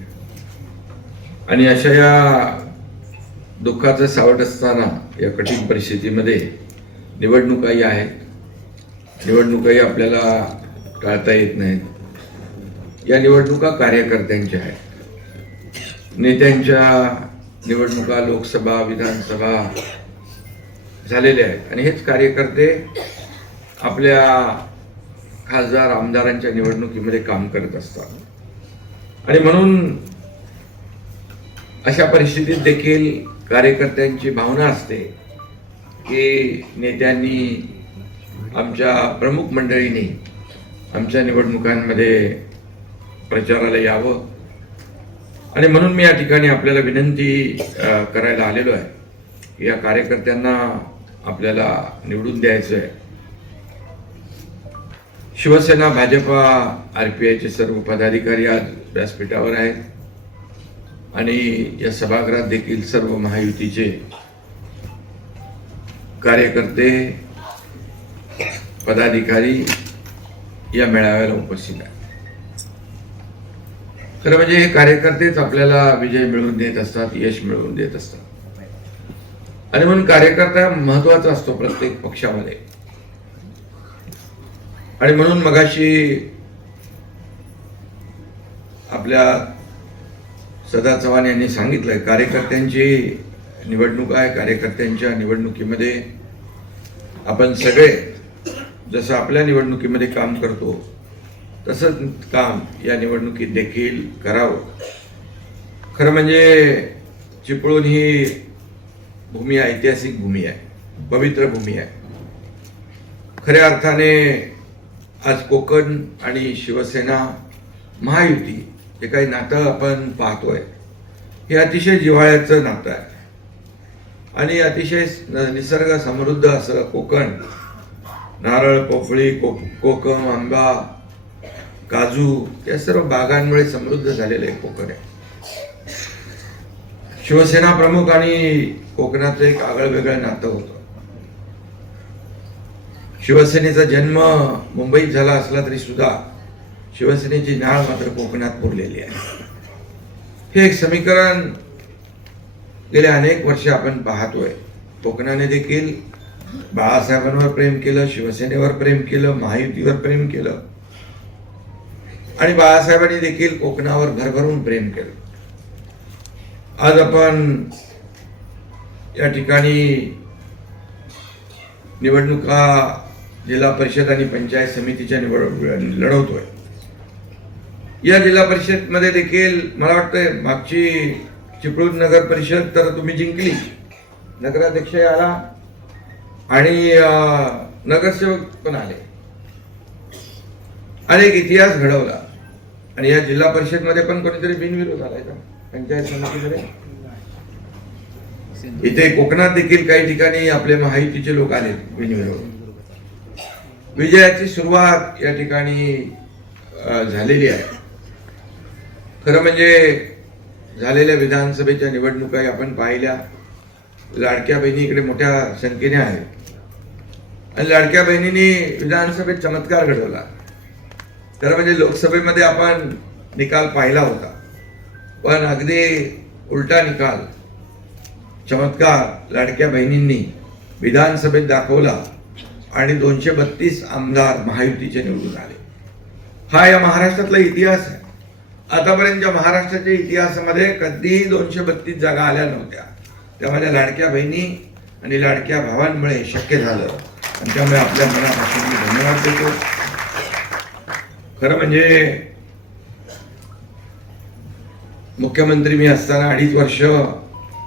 आणि अशा या दुःखाचं सावट असताना या कठीण परिस्थितीमध्ये निवडणुकाही आहेत. निवडणुकाही आपल्याला टाळता येत नाहीत. या निवडणुका कार्यकर्त्यांच्या आहेत. नेत्यांच्या निवडणुका लोकसभा, विधानसभा झालेल्या आहेत आणि हेच कार्यकर्ते आपल्या खासदार, आमदारांच्या निवडणुकीमध्ये काम करत असतात. आणि म्हणून अशा परिस्थितीत देखील कार्यकर्त्यांची भावना असते की नेत्यांनी, आमच्या प्रमुख मंडळींनी आमच्या निवडणुकांमध्ये प्रचाराला यावं. आणि म्हणून मी या ठिकाणी आपल्याला विनंती करायला आलेलो आहे की या कार्यकर्त्यांना आपल्याला निवडून द्यायचं आहे. शिवसेना, भाजपा, आरपीआयचे सर्व पदाधिकारी आज व्यासपीठावर आहेत आणि या सभागृहात देखील सर्व महायुतीचे कार्यकर्ते, पदाधिकारी या मेळाव्याला उपस्थित आहेत. खरं म्हणजे हे कार्यकर्तेच आपल्याला विजय मिळवून देत असतात, यश मिळवून देत असतात. आणि म्हणून कार्यकर्ता महत्वाचा असतो प्रत्येक पक्षामध्ये. आणि म्हणून मगाशी आपल्या सदा चव्हाण यांनी सांगितलंय, कार्यकर्त्यांची निवडणूक आहे. कार्यकर्त्यांच्या निवडणुकीमध्ये आपण सगळे जसं आपल्या निवडणुकीमध्ये काम करतो तसंच काम या निवडणुकीत देखील करावं. खरं म्हणजे चिपळूण ही भूमी ऐतिहासिक भूमी आहे, पवित्र भूमी आहे. खऱ्या अर्थाने आज कोकण आणि शिवसेना, महायुती हे काही नातं आपण पाहतोय, हे अतिशय जिव्हाळ्याचं नातं आहे. आणि अतिशय निसर्ग समृद्ध असं कोकण, नारळ, पोफळी, कोकम, आंबा, काजू या सर्व बागांमुळे समृद्ध झालेलं आहे कोकण आहे. शिवसेना प्रमुख आणि कोकणाचं एक आगळं वेगळं नातं होतं. शिवसेनेचा जन्म मुंबईत झाला असला तरी सुद्धा शिवसेनेची नाळ मात्र कोकणात पुरलेली आहे. हे एक समीकरण गेल्या अनेक वर्ष आपण पाहतोय. कोकणाने देखील बाळासाहेबांवर प्रेम केलं, शिवसेनेवर प्रेम केलं, महायुतीवर प्रेम केलं आणि बाळासाहेबांनी देखील कोकणावर भरभरून प्रेम केलं. आज आपण या ठिकाणी निवडणुका जिल्हा परिषद आणि पंचायत समितीच्या लढवतोय. या जिल्हा परिषद मध्ये देखील मला वाटतं मागची चिपळूण नगर परिषद तर तुम्ही जिंकली, नगराध्यक्ष आला आणि नगरसेवक पण आले, अनेक इतिहास घडवला. आणि या जिल्हा परिषद मध्ये पण कोणीतरी बिनविरोध आलाय का पंचायत समितीमध्ये? इथे कोकणात देखील काही ठिकाणी आपले महायुतीचे लोक आले बिनविरोध. विजयाची सुरुवात या ठिकाणी झालेली आहे. खरं म्हणजे झालेल्या विधानसभेच्या निवडणुका आपण पाहिल्या. लाडक्या बहिणी इकडे मोठ्या संख्येने आहेत आणि लाडक्या बहिणींनी विधानसभेत चमत्कार घडवला. खरं म्हणजे लोकसभेमध्ये आपण निकाल पाहिला होता, पण अगदी उलटा निकाल, चमत्कार लाडक्या बहिणींनी विधानसभेत दाखवला आणि 232 आमदार महायुतीचे निवडून आले. हा या महाराष्ट्रातला इतिहास आहे. आतापर्यंतच्या महाराष्ट्राच्या इतिहासामध्ये कधीही 232 जागा आल्या नव्हत्या. त्या माझ्या लाडक्या बहिणी आणि लाडक्या भावांमुळे शक्य झालं आणि त्यामुळे आपल्या मनापासून मी धन्यवाद देतो. खरं म्हणजे मुख्यमंत्री मी असताना 2.5 वर्ष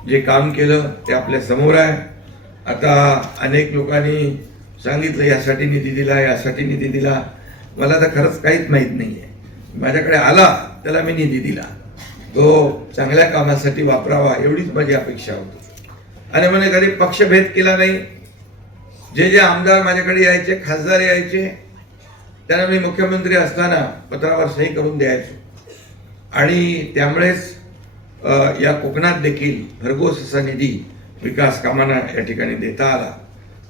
जे काम केलं ते आपल्या समोर आहे. आता अनेक लोकांनी सांगितलं यासाठी निधी दिला, यासाठी निधी दिला. मला तर खरंच काहीच माहीत नाहीये. माझ्याकडे आला त्याला मी निधी दिला, तो चांगल्या कामासाठी वापरावा एवढीच माझी अपेक्षा होती. आणि म्हणे कधी पक्षभेद केला नाही. जे जे आमदार माझ्याकडे यायचे, खासदार यायचे, त्यांना मी मुख्यमंत्री असताना पत्रावर सही करून द्यायचो. आणि त्यामुळेच या कोकणात देखील भरघोस असा निधी विकास कामांना या ठिकाणी देता आला.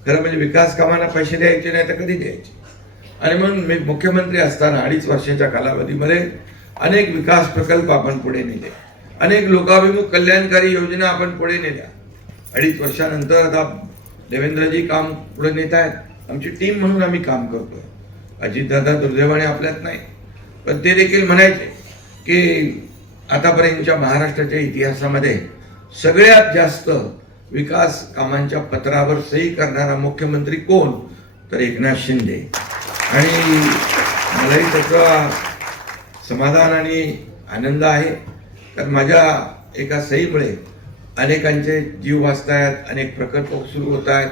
खरं म्हणजे विकास कामांना पैसे द्यायचे नाही तर कधी द्यायचे. आणि म्हणून मी मुख्यमंत्री असताना 2.5 वर्षाच्या कालावधीमध्ये अनेक विकास प्रकल्प आपण पुढे नेले, अनेक लोकाभिमुख कल्याणकारी योजना आपण पुढे नेल्या. 2.5 वर्षानंतर आता देवेंद्रजी काम पुढे नेत आहेत. आमची टीम म्हणून आम्ही काम करतोय. अजितदादा दुर्दैवाने आपल्यात नाही, पण ते देखील म्हणायचे की आतापर्यंतच्या महाराष्ट्राच्या इतिहासामध्ये सगळ्यात जास्त विकास कामांच्या पत्रावर सही करणारा मुख्यमंत्री कोण, तर एकनाथ शिंदे. आणि मलाही त्याचा समाधान आणि आनंद आहे, कारण माझ्या एका सहीमुळे अनेकांचे जीव वाचतायत, अनेक प्रकल्प सुरू होत आहेत.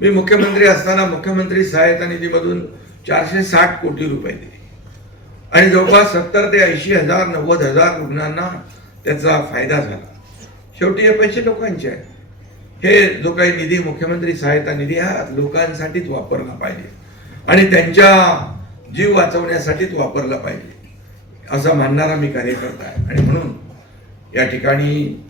मी मुख्यमंत्री असताना मुख्यमंत्री सहायता निधीमधून 460 कोटी रुपये दिले आणि जवळपास 70 ते 80 हजार 90 हजार रुग्णांना त्याचा फायदा झाला. शेवटी हे पैसे लोकांचे आहेत. हे जो काही निधी मुख्यमंत्री सहायता निधी हा लोकांसाठीच वापरला पाहिजे आणि त्यांच्या जीव वाचवण्यासाठीच वापरला पाहिजे असा मानणारा मी कार्यकर्ता आहे. आणि म्हणून या ठिकाणी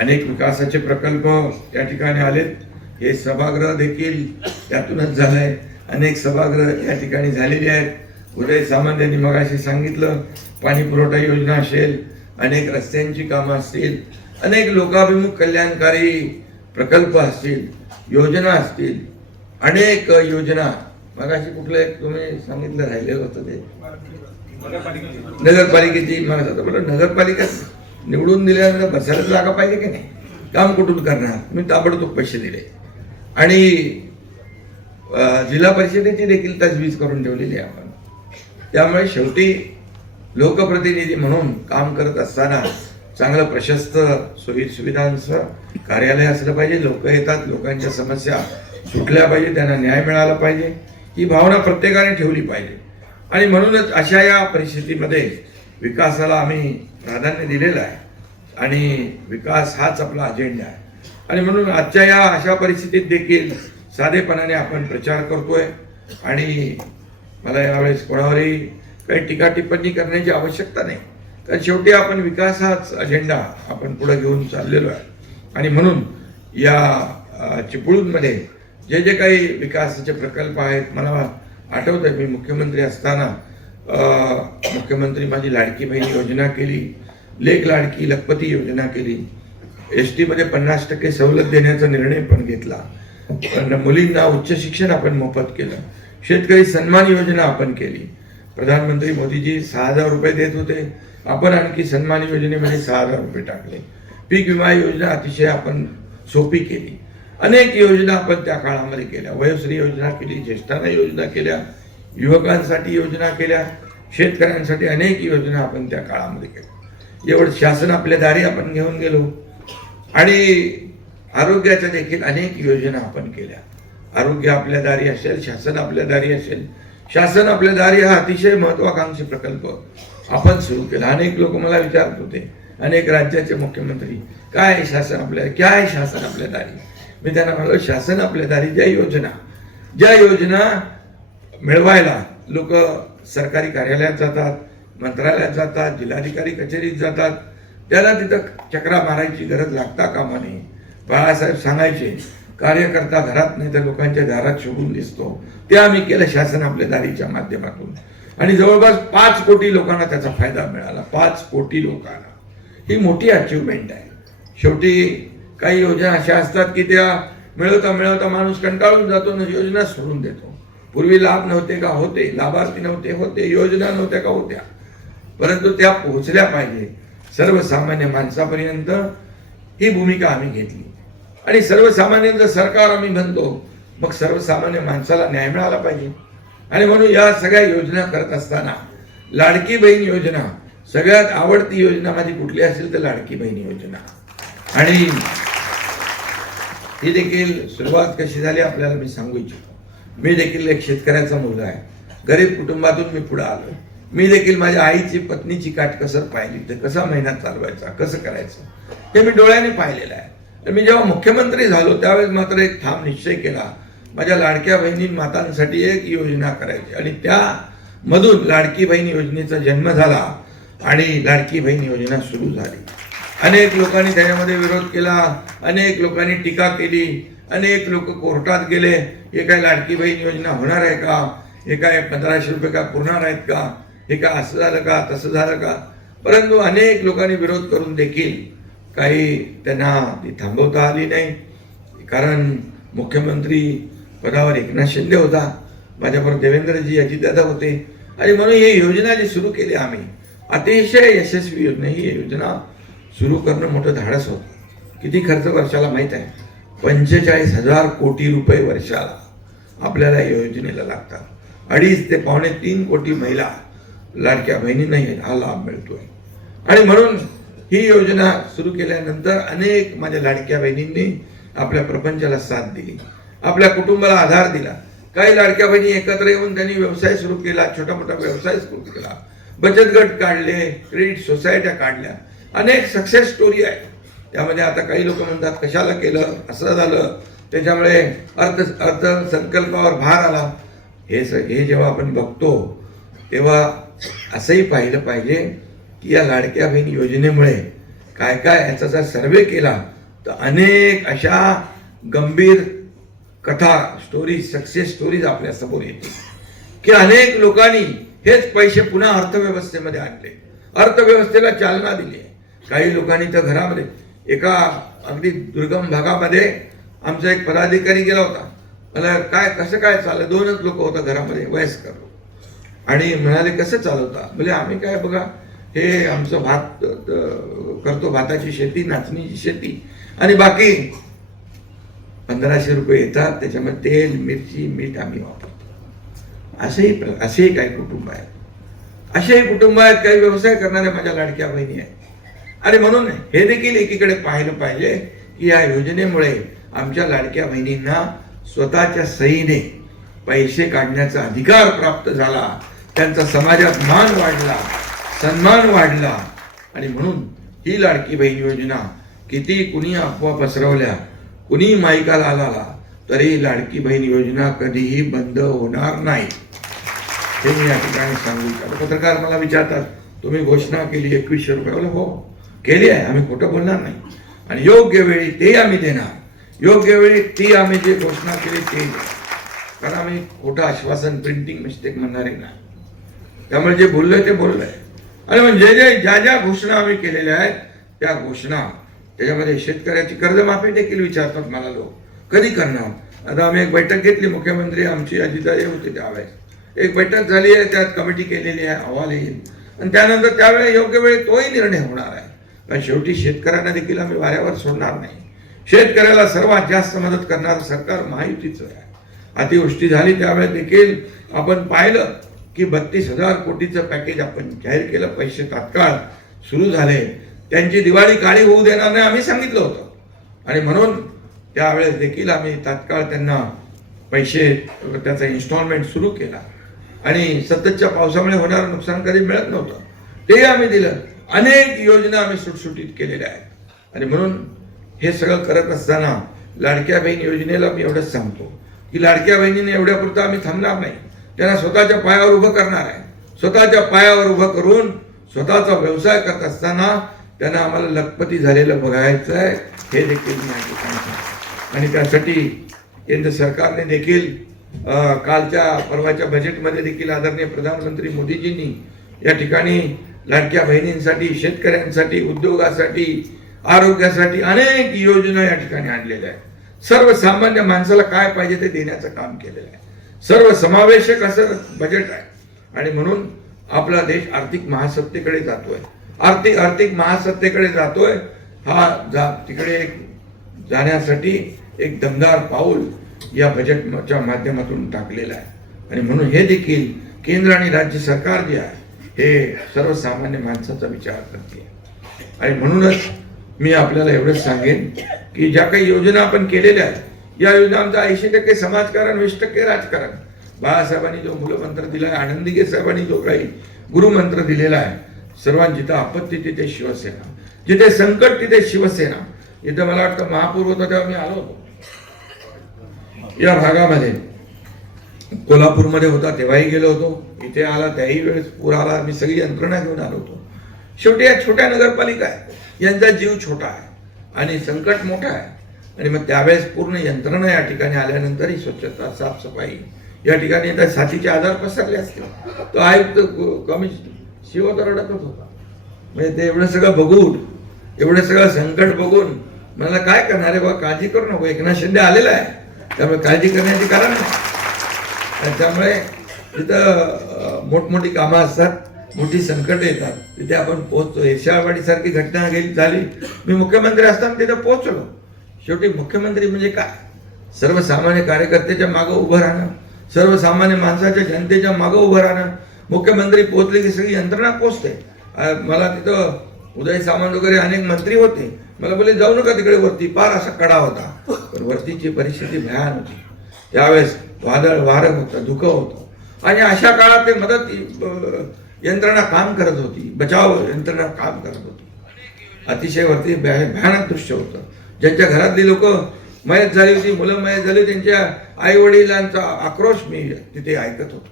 अनेक विकासाचे प्रकल्प या ठिकाणी आलेत. हे सभागृह देखील त्यातूनच झालंय. अनेक सभागृह या ठिकाणी झालेली आहेत. उदय सामंत यांनी मगाशी सांगितलं, पाणी पुरवठा योजना असेल, अनेक रस्त्यांची कामं असतील, अनेक लोकाभिमुख कल्याणकारी प्रकल्प असतील, योजना असतील, अनेक योजना. मगाशी कुठलं एक तुम्ही सांगितलं राहिलेलं होतं ते नगरपालिकेची. मला नगरपालिकेत निवडून दिल्यानंतर बसायला जागा पाहिजे की नाही, काम कुठून करणार. मी ताबडतोब पैसे दिले आणि जिल्हा परिषदेची देखील तजवीज करून ठेवलेली आहे आपण. त्यामुळे शेवटी लोकप्रतिनिधी म्हणून काम करत असताना चांगलं प्रशस्त सोयी सुविधांचं कार्यालय असलं पाहिजे. लोक येतात, लोकांच्या समस्या सुटल्या पाहिजे, त्यांना न्याय मिळाला पाहिजे, ही भावना प्रत्येकाने ठेवली पाहिजे. आणि म्हणूनच अशा या परिस्थितीमध्ये विकासाला आम्ही प्राधान्य दिलेलं आहे आणि विकास हाच आपला अजेंडा आहे. आणि म्हणून आजच्या या अशा परिस्थितीत देखील साधेपणाने आपण प्रचार करतोय. आणि मला यावेळेस कोणावरही काही टीका टिप्पणी करण्याची आवश्यकता नाही, तर शेवटी आपण विकास हाच अजेंडा आपण पुढे घेऊन चाललेलो आहे. आणि म्हणून या चिपळूणमध्ये जे जे काही विकासाचे प्रकल्प आहेत, मला आठवतंय मी मुख्यमंत्री असताना मुख्यमंत्री माझी लाडकी बहीण योजना केली, लेक लाडकी लखपती योजना केली, एसटी मध्ये 50% सवलत देण्याचा निर्णय पण घेतला. पण मुलींना उच्च शिक्षण आपण मोफत केलं. शेतकरी सन्मान योजना आपण केली. प्रधानमंत्री मोदीजी 6,000 रुपये देत होते, आपण आणखी सन्मान योजनेमध्ये 6,000 रुपये टाकले. पीक विमा योजना अतिशय आपण सोपी केली. अनेक योजना आपण त्या काळामध्ये केल्या. वयोश्री योजना केली, ज्येष्ठांना योजना केल्या, युवकांसाठी योजना केल्या, शेतकऱ्यांसाठी अनेक योजना आपण त्या काळामध्ये केल्या. एवढं शासन आपल्या दारी आपण घेऊन गेलो. आणि आरोग्याच्या देखील अनेक योजना आपण केल्या. आरोग्य आपल्या दारी असेल, शासन आपल्या दारी असेल. शासन आपल्या दारी हा अतिशय महत्वाकांक्षी प्रकल्प आपण सुरू केला. अनेक लोक मला विचारत होते, अनेक राज्याचे मुख्यमंत्री, काय आहे शासन आपल्या दारी. मी त्यांना म्हणालो, शासन आपल्या दारी ज्या योजना मिळवायला लोक सरकारी कार्यालयात जातात, मंत्रालयात जातात, जिल्हाधिकारी कचेरीत जातात, त्याला तिथं चक्रा मारायची गरज लागता कामा नये. बाळासाहेब सांगायचे, कार्यकर्ता घरात नाही तर लोकांच्या दारात शोभून दिसतो. ते आम्ही केलं शासन आपल्या दारीच्या माध्यमातून. आणि जवळपास 5 कोटी लोकांना त्याचा फायदा मिळाला. 5 कोटी लोकांना. ही मोठी अचिव्हमेंट आहे. शेवटी काही योजना अशा असतात की त्या मिळवता माणूस कंटाळून जातो आणि योजना सोडून देतो. पूर्वी लाभ नव्हते का? होते. लाभार्थी नव्हते? होते. योजना नव्हत्या का? होत्या. परंतु त्या पोहोचल्या पाहिजे सर्वसामान्य माणसापर्यंत. ही भूमिका आम्ही घेतली. आणि सर्वसामान्यांचं सरकार आम्ही म्हणतो, मग सर्वसामान्य माणसाला न्याय मिळाला पाहिजे. आणि म्हणून या सगळ्या योजना करत असताना लाडकी बहीण योजना सगळ्यात आवडती योजना माझी कुठली असेल तर लाडकी बहीण योजना. आणि ही देखील सुरुवात कशी झाली आपल्याला मी सांगू इच्छितो. मी देखील एक शेतकऱ्याचा मुलगा आहे. गरीब कुटुंबातून मी पुढे आलो. मी देखील माझ्या आईची पत्नीची काटकसर पाहिली. ते कसा महिना चालवायचा, कसं करायचं हे मी डोळ्याने पाहिलेलं आहे. तर मी जेव्हा मुख्यमंत्री झालो त्यावेळेस मात्र एक ठाम निश्चय केला, माझ्या लाडक्या बहिणी मातांसाठी एक योजना करायची. आणि त्यामधून लाडकी बहीण योजनेचा जन्म झाला आणि लाडकी बहीण योजना सुरू झाली. अनेक लोकांनी त्याच्यामध्ये विरोध केला, अनेक लोकांनी टीका केली, अनेक लोक कोर्टात गेले. हे काय लाडकी बहीण योजना होणार आहे का? हे काय 1500 रुपये का पुरणार आहेत का? हे काय असं झालं का, तसं झालं का? परंतु अनेक लोकांनी विरोध करून देखील काही त्यांना ती थांबवता आली नाही. कारण मुख्यमंत्री पदावर एकनाथ शिंदे होता, माझ्याबरोबर देवेंद्रजी अजितदादा होते. आणि म्हणून ही योजना जी सुरू केली आम्ही, अतिशय यशस्वी योजना. ही योजना सुरू करणं मोठं धाडस होतं. किती खर्च वर्षाला माहीत आहे? 45,000 कोटी रुपये वर्षाला आपल्याला या योजनेला लागतात. 2.5 ते 3.25 कोटी महिला लाडक्या बहिणींना हा लाभ मिळतोय. आणि म्हणून ही योजना सुरू केल्यानंतर अनेक माझ्या लाडक्या बहिणींनी आपल्या प्रपंचाला साथ दिली, आपल्या कुटुंबाला आधार दिला. काही लाडक्या बहिणी एकत्र येऊन त्यांनी व्यवसाय सुरू केला, छोटा मोठा व्यवसाय सुरू केला, बचत गट काढले, क्रेडिट सोसायट्या काढल्या. अनेक सक्सेस स्टोरी आहे त्यामध्ये. आता काही लोक म्हणतात कशाला केलं, असं झालं, त्याच्यामुळे अर्थसंकल्पावर भार आला. हे जेव्हा आपण बघतो तेव्हा असंही पाहिलं पाहिजे की या लाडक्या बहीण योजनेमुळे काय काय याचा जर सर्वे केला तर अनेक अशा गंभीर कथा स्टोरीज, सक्सेस स्टोरीज आपल्या समोर येतील की अनेक लोकांनी हेच पैसे पुन्हा अर्थव्यवस्थेमध्ये आणले, अर्थव्यवस्थेला चालना दिली. काही लोकांनी तर घरामध्ये एका अगदी दुर्गम भागामध्ये आमचा एक पदाधिकारी गेला होता. मला काय कसं काय चाललं, 2च लोक होता घरामध्ये, वयस्कर. आणि म्हणाले कसं चालवता? म्हणजे आम्ही काय बघा, हे आमचं भात करतो, भाताची शेती, नाचणीची शेती, आणि बाकी 1500 रुपये येतात, त्याच्यामध्ये तेल, मिरची, मीठ आम्ही वापरतो. असेही काही कुटुंब आहेत. असेही कुटुंब आहेत, काही व्यवसाय करणारे माझ्या लाडक्या बहिणी आहेत. आणि म्हणून हे देखील एकीकडे पाहिलं पाहिजे की या योजनेमुळे आमच्या लाडक्या बहिणींना स्वतःच्या सहीने पैसे काढण्याचा अधिकार प्राप्त झाला, त्यांचा समाजात मान वाढला, सन्मान वाढला. आणि म्हणून ही लाडकी बहीण योजना किती कुणी अफवा पसरवल्या, कुणी माईकाला आला, तरी लाडकी बहीण योजना कधीही बंद होणार नाही, हे मी या ठिकाणी सांगू इच्छितो. पत्रकार मला विचारतात, तुम्ही घोषणा केली 2100 रुपये. बोला हो, केली आहे, आम्ही खोटं बोलणार नाही. आणि योग्य वेळी ते आम्ही देणार, योग्य वेळी ती आम्ही जे घोषणा केली ते, कारण आम्ही खोटं आश्वासन, प्रिंटिंग मिस्टेक म्हणणारे नाही. त्यामुळे जे बोललोय ते बोललोय. आणि म्हणजे ज्या ज्या घोषणा आम्ही केलेल्या आहेत त्या घोषणा त्याच्यामध्ये शेतकऱ्याची कर्जमाफी देखील विचारतात मला लोक, कधी करणार. आता आम्ही एक बैठक घेतली, मुख्यमंत्री आमची अजितदादा होते त्यावेळेस एक बैठक झाली आहे, त्यात कमिटी केलेली आहे, अहवाल येईल आणि त्यानंतर त्यावेळेस योग्य वेळी तोही निर्णय होणार आहे. पण शेवटी शेतकऱ्यांना देखील आम्ही वाऱ्यावर सोडणार नाही. शेतकऱ्याला सर्वात जास्त मदत करणारं सरकार महायुतीचं आहे. अतिवृष्टी झाली त्यावेळेस देखील आपण पाहिलं की 32,000 कोटीचं पॅकेज आपण जाहीर केलं, पैसे तात्काळ सुरू झाले. त्यांची दिवाळी काळी होऊ देणार नाही आम्ही सांगितलं होतं आणि म्हणून त्यावेळेस देखील आम्ही तात्काळ त्यांना पैसे त्याचा इन्स्टॉलमेंट सुरू केला आणि सततच्या पावसामुळे होणारं नुकसान कधी मिळत नव्हतं, तेही आम्ही दिलं. अनेक योजना आम्ही सुटसुटीत केलेल्या आहेत आणि म्हणून हे सगळं करत असताना लाडक्या बहीण योजनेला मी एवढंच सांगतो की लाडक्या बहिणीने एवढ्यापुरतं आम्ही थांबणार नाही. त्यांना स्वतःच्या पायावर उभं करणार आहे. स्वतःच्या पायावर उभं करून स्वतःचा व्यवसाय करत असताना त्यांना आम्हाला लखपती झालेलं बघायचं आहे, हे देखील मी या ठिकाणी सांगतो. आणि त्यासाठी केंद्र सरकारने देखील कालच्या परवाच्या बजेटमध्ये देखील आदरणीय प्रधानमंत्री मोदीजींनी या ठिकाणी लाडक्या बहिणींसाठी, शेतकऱ्यांसाठी, उद्योगासाठी, आरोग्यासाठी अनेक योजना या ठिकाणी आणलेल्या आहेत. सर्वसामान्य माणसाला काय पाहिजे ते देण्याचं काम केलेलं आहे. सर्वसमावेशक असं बजेट आहे आणि म्हणून आपला देश आर्थिक महासत्तेकडे जातोय. आर्थिक महासत्तेकडे जातोय. तिकडे जाण्यासाठी एक दमदार पाऊल या बजेटच्या माध्यमातून टाकलेलं आहे आणि म्हणून हे देखील केंद्र आणि राज्य सरकार जे आहे हे सर्वसामान्य माणसाचा विचार करते. आणि म्हणूनच मी आपल्याला एवढंच सांगेन की ज्या काही योजना आपण केलेल्या आहेत या योजनांचा 80% समाजकारण, 20% राजकारण. बाळासाहेबांनी जो मूलमंत्र दिलाय, आनंदीगे साहेबांनी जो काही गुरुमंत्र दिलेला आहे, सर्वांची जिथं आपत्ती तिथे शिवसेना, जिथे संकट तिथे शिवसेना. इथं मला वाटतं महापूर होता तेव्हा मी आलो होतो या भागामध्ये, कोल्हापूरमध्ये होता तेव्हाही गेलो होतो, इथे आला त्याही वेळेस पूर आला, मी सगळी यंत्रणा घेऊन आलो होतो. शेवटी या छोट्या नगरपालिका आहे, यांचा जीव छोटा आहे आणि संकट मोठा आहे आणि मग त्यावेळेस पूर्ण यंत्रणा या ठिकाणी आल्यानंतरही स्वच्छता, साफसफाई या ठिकाणी त्या साथीचे आजार पसरले असतील. तो आयुक्त शिव तर रडतच होता. म्हणजे ते एवढं सगळं बघून, एवढं सगळं संकट बघून मला काय करणार आहे बा, काळजी करू नको, एकनाथ शिंदे आलेला आहे त्यामुळे काळजी करण्याची कारण नाही. त्यामुळे तिथं मोठमोठी कामं असतात, मोठी संकट येतात, तिथे आपण पोहोचतो. एशियावाडी सारखी घटना झाली, मी मुख्यमंत्री असताना तिथे पोहोचलो. शेवटी मुख्यमंत्री म्हणजे काय, सर्वसामान्य कार्यकर्त्याच्या मागं उभं राहणं, सर्वसामान्य माणसाच्या जनतेच्या मागं उभं राहणं. मुख्यमंत्री पोहोचले की सगळी यंत्रणा पोहोचते. मला तिथं उदय सामंत वगैरे अनेक मंत्री होते, मला बोलले जाऊ नका तिकडे वरती, पार असा कडा होता, पण वरतीची परिस्थिती भयान होती. त्यावेळेस वादळ वारं होतं, धुकं होतं आणि अशा काळात ते मदत यंत्रणा काम करत होती, बचाव यंत्रणा काम करत होती. अतिशय वरती भयानक दृश्य होतं. ज्यांच्या घरातली लोक मयत झाली होती, मुलं मयत झाली, त्यांच्या आई वडिलांचा आक्रोश मी तिथे ऐकत होतो.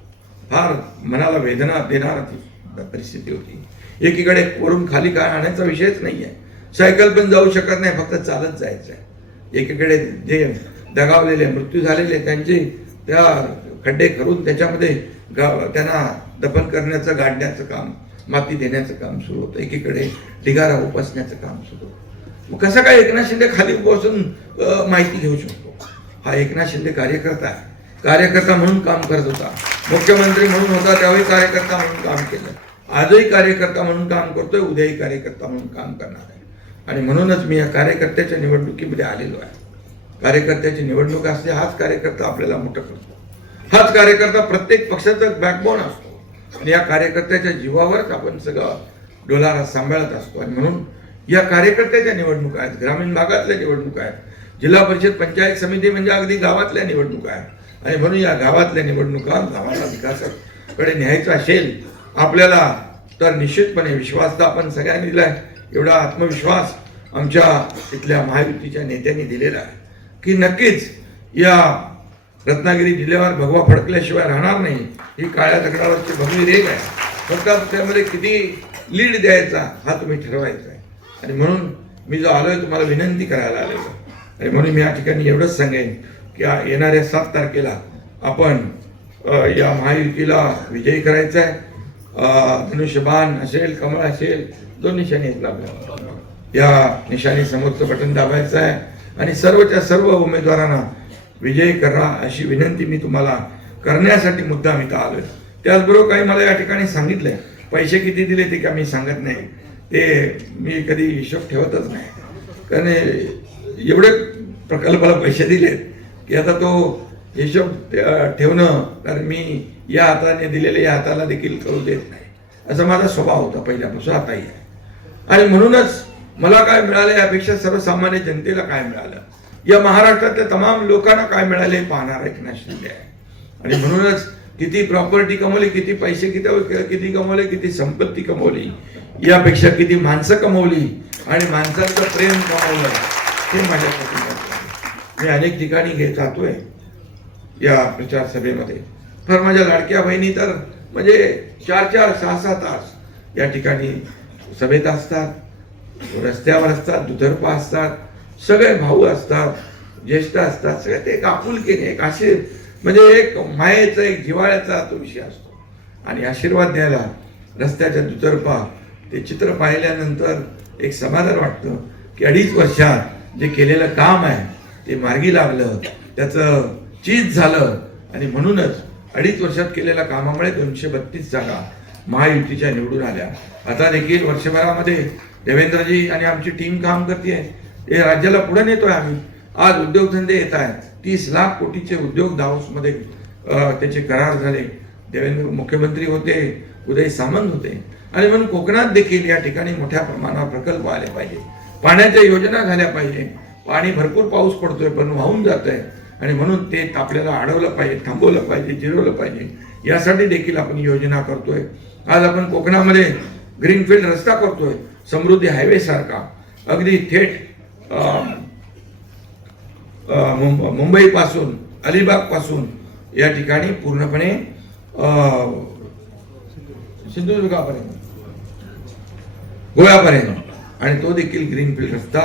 फार मनाला वेदना देणारी ती परिस्थिती होती. एकीकडे वरून खाली काय आणायचा विषयच नाही आहे, सायकल पण जाऊ शकत नाही, फक्त चालत जायचं आहे. एकीकडे जे दगावलेले, मृत्यू झालेले त्यांचे त्या खड्डे करून त्याच्यामध्ये त्यांना दफन करण्याचं, गाडण्याचं काम, माती देण्याचं काम सुरू होतं. एकीकडे ढिगारा उपसण्याचं काम सुरू होतं. मग कसं काय एकनाथ शिंदे खाली बसून माहिती घेऊ शकतो? हा एकनाथ शिंदे कार्यकर्ता आहे, कार्यकर्ता म्हणून काम करत होता. मुख्यमंत्री म्हणून होता त्यावेळी कार्यकर्ता म्हणून काम केलं, आजही कार्यकर्ता म्हणून काम करतोय, उद्याही कार्यकर्ता म्हणून काम करणार आहे. आणि म्हणूनच मी या कार्यकर्त्याच्या निवडणुकीमध्ये आलेलो आहे. कार्यकर्त्याची निवडणूक असते, हाच कार्यकर्ता आपल्याला मोठं करतो, हाच कार्यकर्ता प्रत्येक पक्षाचा बॅकबोन असतो आणि या कार्यकर्त्याच्या जीवावरच आपण सगळं डोलारा सांभाळत असतो. आणि म्हणून या कार्यकर्त्याच्या निवडणुका आहेत, ग्रामीण भागातल्या निवडणुका आहेत, जिल्हा परिषद पंचायत समिती म्हणजे अगदी गावातल्या निवडणुका आहेत. आणि म्हणून या गावातल्या निवडणुका गावाला विकासाकडे न्यायचा असेल आपल्याला तर निश्चितपणे विश्वास तर आपण सगळ्यांनी दिलाय. एवढा आत्मविश्वास आमच्या इथल्या महायुतीच्या नेत्यांनी दिलेला आहे की नक्कीच या रत्नागिरी जिल्ह्यावर भगवा फडकल्याशिवाय राहणार नाही. ही काळ्या दगडावरची भगवी रेग आहे, फक्त त्यामध्ये किती लीड द्यायचा हा तुम्ही ठरवायचा आहे. आणि म्हणून मी जो आलोय तुम्हाला विनंती करायला आलेलो. आणि म्हणून मी या ठिकाणी एवढंच सांगेन की येणाऱ्या 7 तारखेला आपण या महायुतीला विजयी करायचा आहे. धनुष्यबाण असेल, कमळ असेल, दोन्ही निशाणी आहेत आपल्याला. या निशाणी समोरचं बटन दाबायचं आहे आणि सर्वच्या सर्व उमेदवारांना विजयी करा अशी विनंती मी तुम्हाला करण्यासाठी मुद्दाम इथं आलोय. त्याचबरोबर काही मला या ठिकाणी सांगितलंय, पैसे किती दिले ते का मी सांगत नाही, ते मी कधी हिशोब ठेवतच नाही, कारण एवढे प्रकल्पाला पैसे दिलेत की आता तो हिशोब ठेवणं, कारण मी या हाताने दिलेले या हाताला देखील करू देत नाही, असा माझा स्वभाव होता पहिल्यापासून, आताही आहे. आणि म्हणूनच मला काय मिळालं यापेक्षा सर्वसामान्य जनतेला काय मिळालं, या महाराष्ट्रातल्या तमाम लोकांना काय मिळाले हे पाहणार एकनाथ शिंदे आहे. आणि म्हणूनच किती प्रॉपर्टी कमवली, किती पैसे किती कमवले, किती संपत्ती कमवली, यापेक्षा किती माणसं कमवली आणि माणसांचं प्रेम कमवलं हे माझ्यासाठी महत्त्वाचं. मी अनेक ठिकाणी जातोय या प्रचार सभेमध्ये, फार माझ्या लाडक्या बहिणी तर म्हणजे 4-4, 6-6 तास या ठिकाणी सभेत असतात, रस्त्यावर असतात, दुतर्फा असतात, सगळे भाऊ असतात, ज्येष्ठ असतात, सगळे ते एक आपुलकीने एक म्हणजे एक मायेचा एक जिव्हाळ्याचा तो विषय असतो. आणि आशीर्वाद द्यायला रस्त्याच्या दुतर्फा ते चित्र पाहिल्यानंतर एक समाधान वाटतं की 2.5 वर्षात जे केलेलं काम आहे ते मार्गी लागलं, त्याचं चीज झालं. आणि म्हणूनच 2.5 वर्षात केलेल्या कामामुळे 232 जागा महायुतीच्या निवडून आल्या. आता देखील वर्षभरामध्ये देवेंद्रजी आणि आमची टीम काम करते, हे राज्याला पुढे नेतोय आम्ही. आज उद्योगधंदे येत आहेत, 30 लाख कोटीचे उद्योग दावोसमध्ये त्याचे करार झाले. देवेंद्र मुख्यमंत्री होते, उदय सामंत होते. आणि म्हणून कोकणात देखील या ठिकाणी मोठ्या प्रमाणावर प्रकल्प आले पाहिजे, पाण्याच्या योजना झाल्या पाहिजे. पाणी भरपूर पाऊस पडतोय पण वाहून जात आहे, आणि म्हणून ते आपल्याला अडवलं पाहिजे, थांबवलं पाहिजे, जिरवलं पाहिजे. यासाठी देखील आपण योजना करतोय. आज आपण कोकणामध्ये ग्रीनफील्ड रस्ता करतोय, समृद्धी हायवे सारखा, अगदी थेट मुंबई पासून अलिबाग पासून या ठिकाणी पूर्णपणे सिंधुदुर्गापर्यंत, गोव्यापर्यंत, आणि तो देखील ग्रीनफील्ड रस्ता,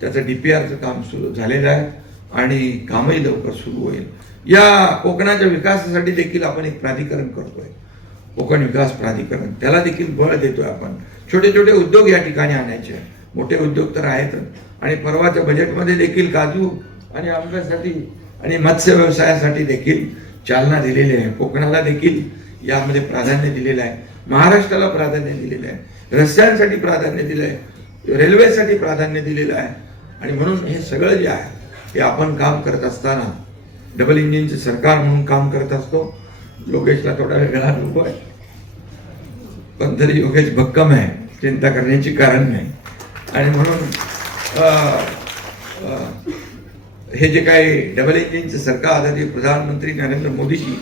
त्याचं DPRचं काम सुरू झालेलं आहे आणि कामही लवकर सुरू होईल. या कोकणाच्या विकासासाठी देखील आपण एक प्राधिकरण करतोय, कोकण विकास प्राधिकरण, त्याला देखील बळ देतोय आपण. छोटे छोटे उद्योग या ठिकाणी आणायचे, मोठे उद्योग तर आहेतच. आणि परवाच्या बजेटमध्ये देखील काजू आणि आंब्यासाठी आणि मत्स्य व्यवसायासाठी देखील चालना दिलेली आहे. कोकणाला देखील यामध्ये प्राधान्य दिलेलं आहे, महाराष्ट्राला प्राधान्य दिलेलं आहे, रस्त्यांसाठी प्राधान्य दिलं आहे, रेल्वेसाठी प्राधान्य दिलेलं आहे. आणि म्हणून हे सगळं जे आहे ते आपण काम करत असताना डबल इंजिनचे सरकार म्हणून काम करत असतो. योगेशला थोडा वेगळा अनुभव आहे, पण तरी योगेश भक्कम आहे, चिंता करण्याची कारण नाही. आणि म्हणून हे जे काही डबल इंजिनचं सरकार आदरणीय प्रधानमंत्री नरेंद्र मोदीजी